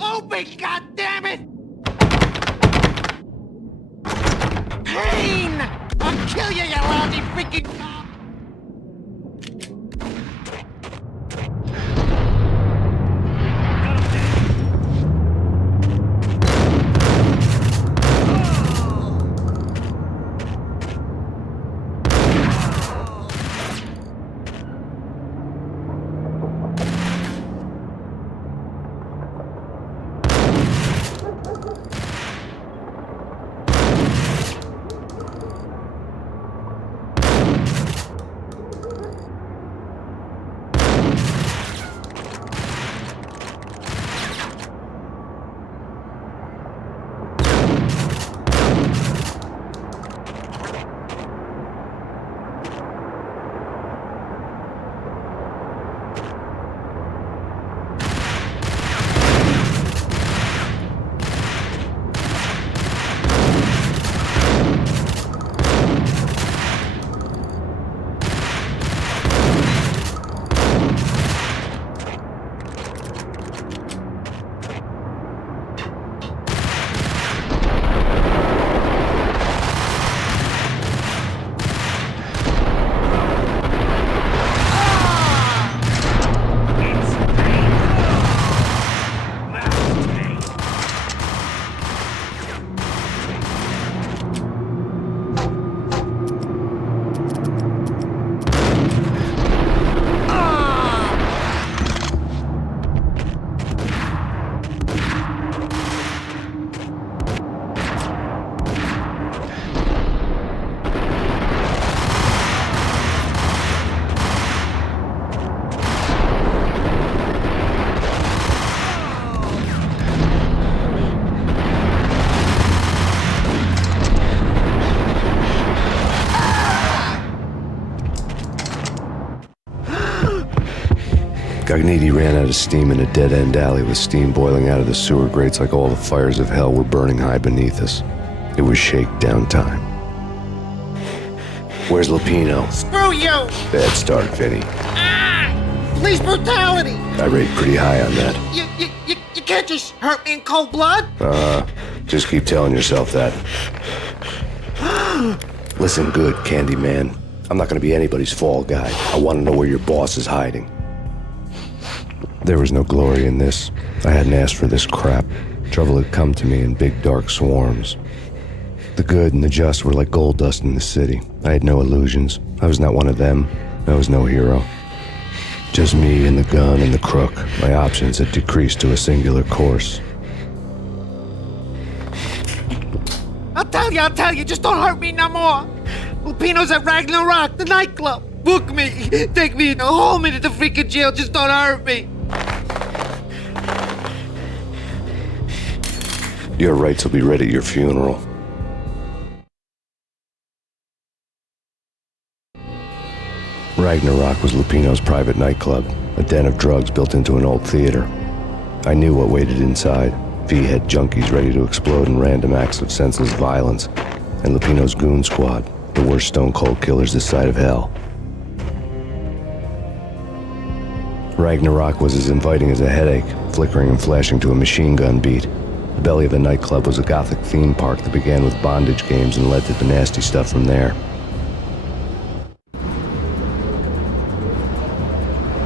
Open, goddammit! Payne! I'll kill you, you lousy freaking cop! Gognitti ran out of steam in a dead-end alley with steam boiling out of the sewer grates like all the fires of hell were burning high beneath us. It was shakedown time. Where's Lupino? Screw you! Bad start, Vinny. Police brutality! I rate pretty high on that. You can't just hurt me in cold blood. Just keep telling yourself that. Listen good, Candyman. I'm not gonna be anybody's fall guy. I want to know where your boss is hiding. There was no glory in this. I hadn't asked for this crap. Trouble had come to me in big dark swarms. The good and the just were like gold dust in the city. I had no illusions. I was not one of them. I was no hero. Just me and the gun and the crook. My options had decreased to a singular course. I'll tell you, just don't hurt me no more. Lupino's at Ragnarok, the nightclub. Book me, take me, hold me to the freaking jail, just don't hurt me. Your rights will be read at your funeral. Ragnarok was Lupino's private nightclub, a den of drugs built into an old theater. I knew what waited inside. V-head junkies ready to explode in random acts of senseless violence, and Lupino's goon squad, the worst stone-cold killers this side of hell. Ragnarok was as inviting as a headache, flickering and flashing to a machine gun beat. The belly of the nightclub was a gothic theme park that began with bondage games and led to the nasty stuff from there.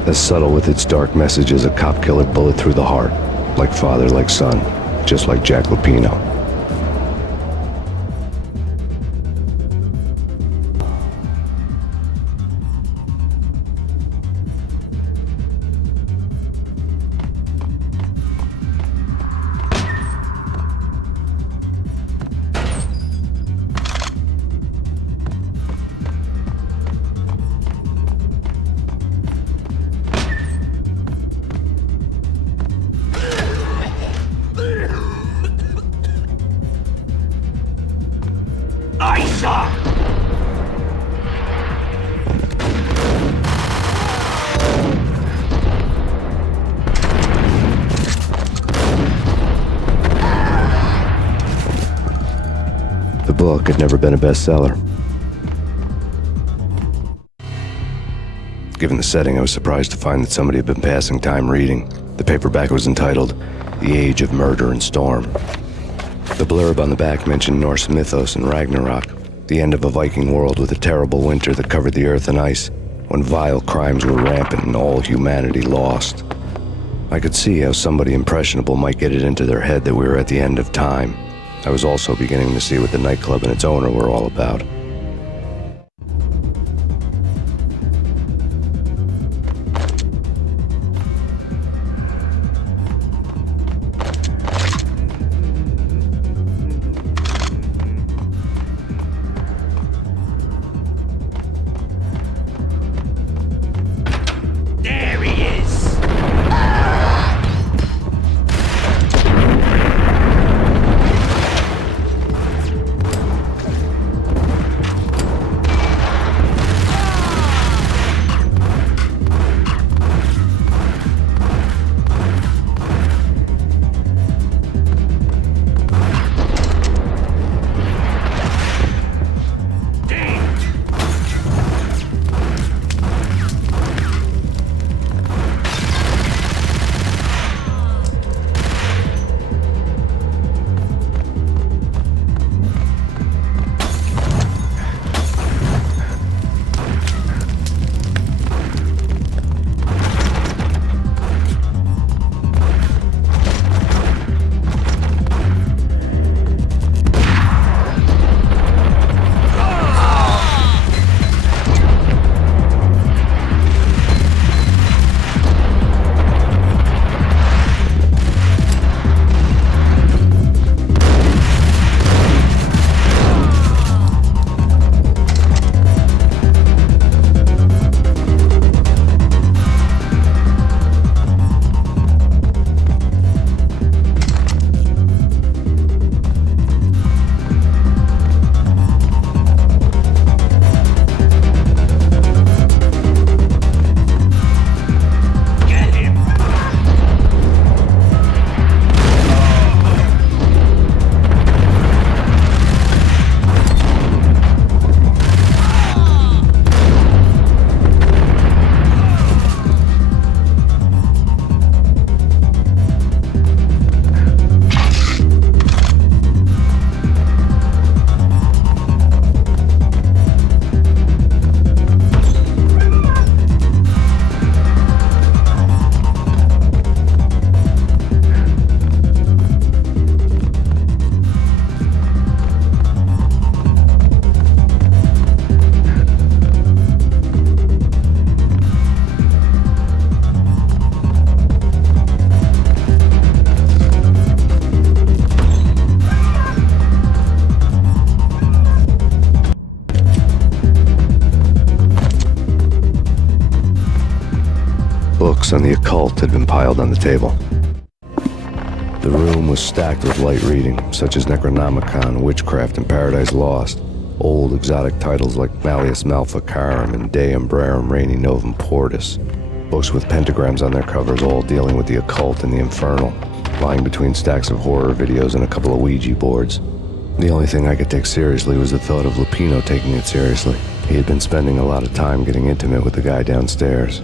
As subtle with its dark message as a cop killer bullet through the heart, like father, like son, just like Jack Lupino. The book had never been a bestseller. Given the setting, I was surprised to find that somebody had been passing time reading. The paperback was entitled The Age of Murder and Storm. The blurb on the back mentioned Norse mythos and Ragnarok, the end of a Viking world with a terrible winter that covered the earth in ice, when vile crimes were rampant and all humanity lost. I could see how somebody impressionable might get it into their head that we were at the end of time. I was also beginning to see what the nightclub and its owner were all about. There he is! books on the occult had been piled on the table. The room was stacked with light reading, such as Necronomicon, Witchcraft, and Paradise Lost. Old exotic titles like Malleus Maleficarum and De Umbrarum Reini Novum Portus. Books with pentagrams on their covers, all dealing with the occult and the infernal, lying between stacks of horror videos and a couple of Ouija boards. The only thing I could take seriously was the thought of Lupino taking it seriously. He had been spending a lot of time getting intimate with the guy downstairs.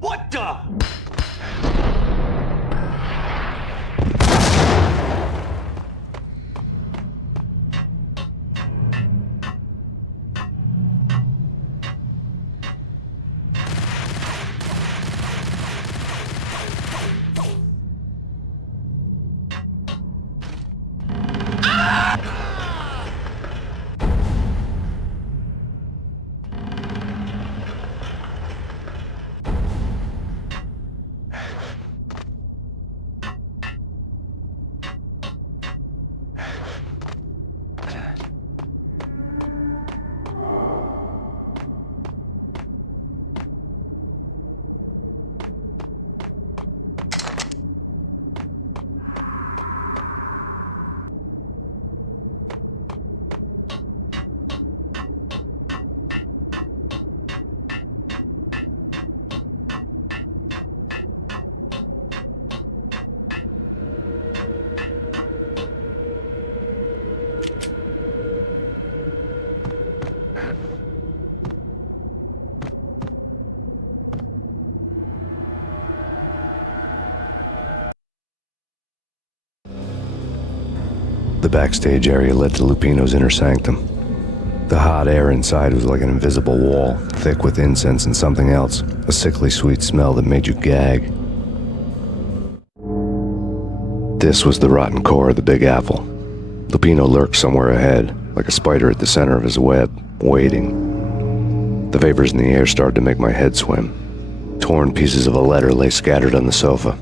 What the? The backstage area led to Lupino's inner sanctum. The hot air inside was like an invisible wall, thick with incense and something else, a sickly sweet smell that made you gag. This was the rotten core of the Big Apple. Lupino lurked somewhere ahead, like a spider at the center of his web, waiting. The vapors in the air started to make my head swim. Torn pieces of a letter lay scattered on the sofa.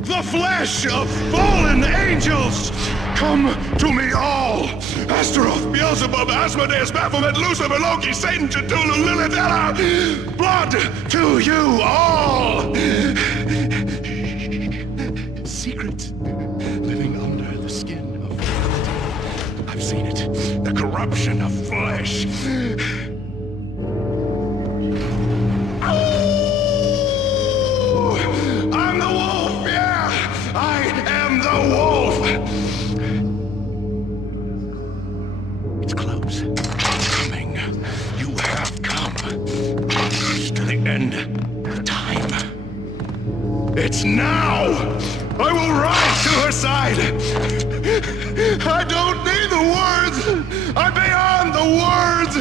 The flesh of fallen angels! Come to me all! Astaroth, Beelzebub, Asmodeus, Baphomet, Lucifer, Loki, Satan, Cthulhu, Lilith, Ella! Blood to you all! Secret living under the skin of reality. I've seen it. The corruption of flesh. I'm the wolf, yeah! I am the wolf! It's close. It's coming. You have come. To the end of time. It's now! I will rise to her side! I don't need the words! I'm beyond the words!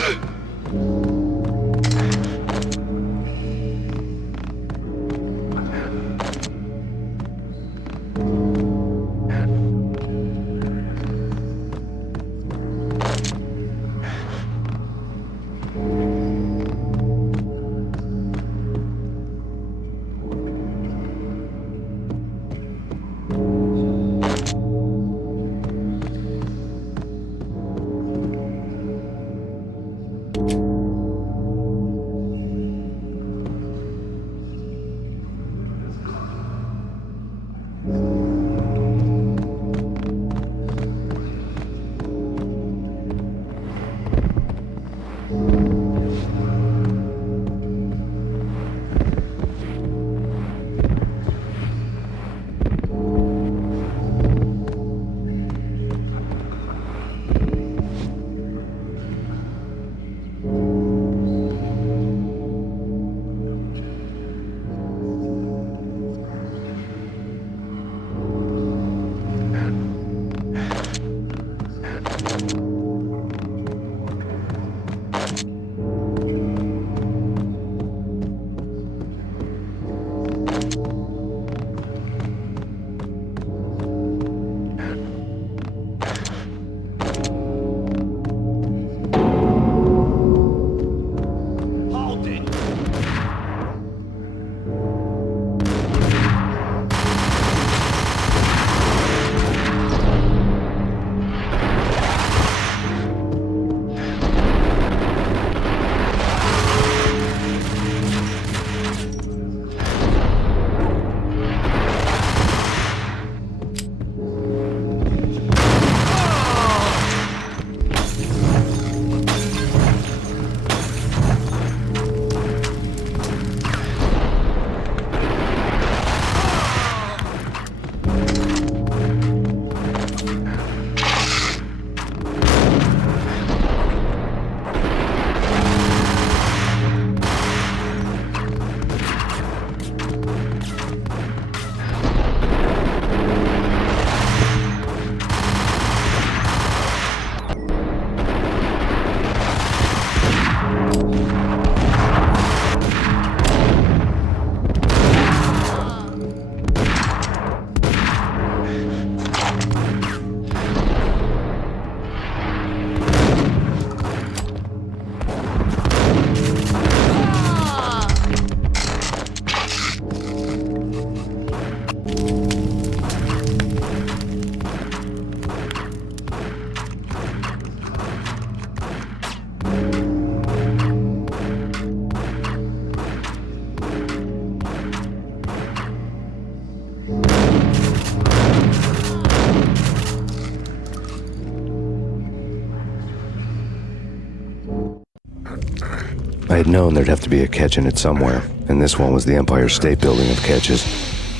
I had known there'd have to be a catch in it somewhere, and this one was the Empire State Building of catches.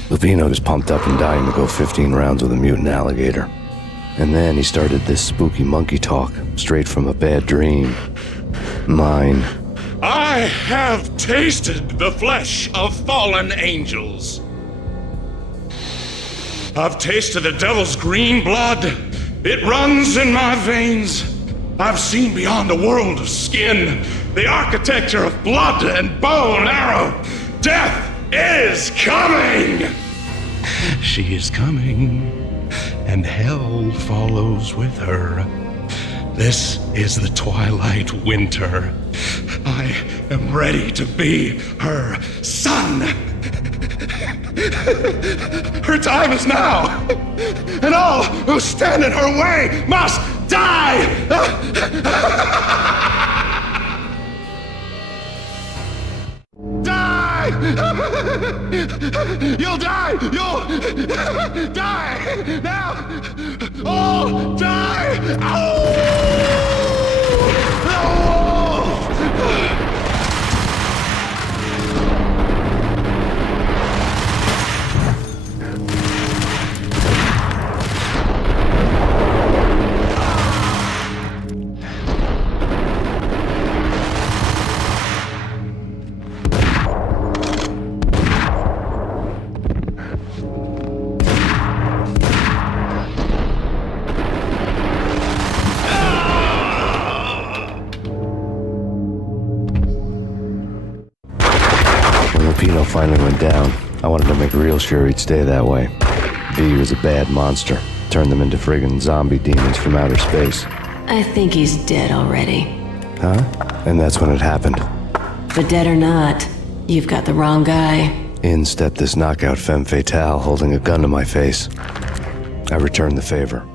Lupino was pumped up and dying to go 15 rounds with a mutant alligator. And then he started this spooky monkey talk, straight from a bad dream. Mine. I have tasted the flesh of fallen angels. I've tasted the devil's green blood. It runs in my veins. I've seen beyond a world of skin, the architecture of blood and bow and arrow. Death is coming! She is coming, and hell follows with her. This is the twilight winter. I am ready to be her son. Her time is now, and all who stand in her way must die! Die! You'll die! You'll die! Now! All die! Oh! Lupino finally went down. I wanted to make real sure he'd stay that way. V was a bad monster. Turned them into friggin' zombie demons from outer space. I think he's dead already. Huh? And that's when it happened. But dead or not, you've got the wrong guy. In stepped this knockout femme fatale holding a gun to my face. I returned the favor.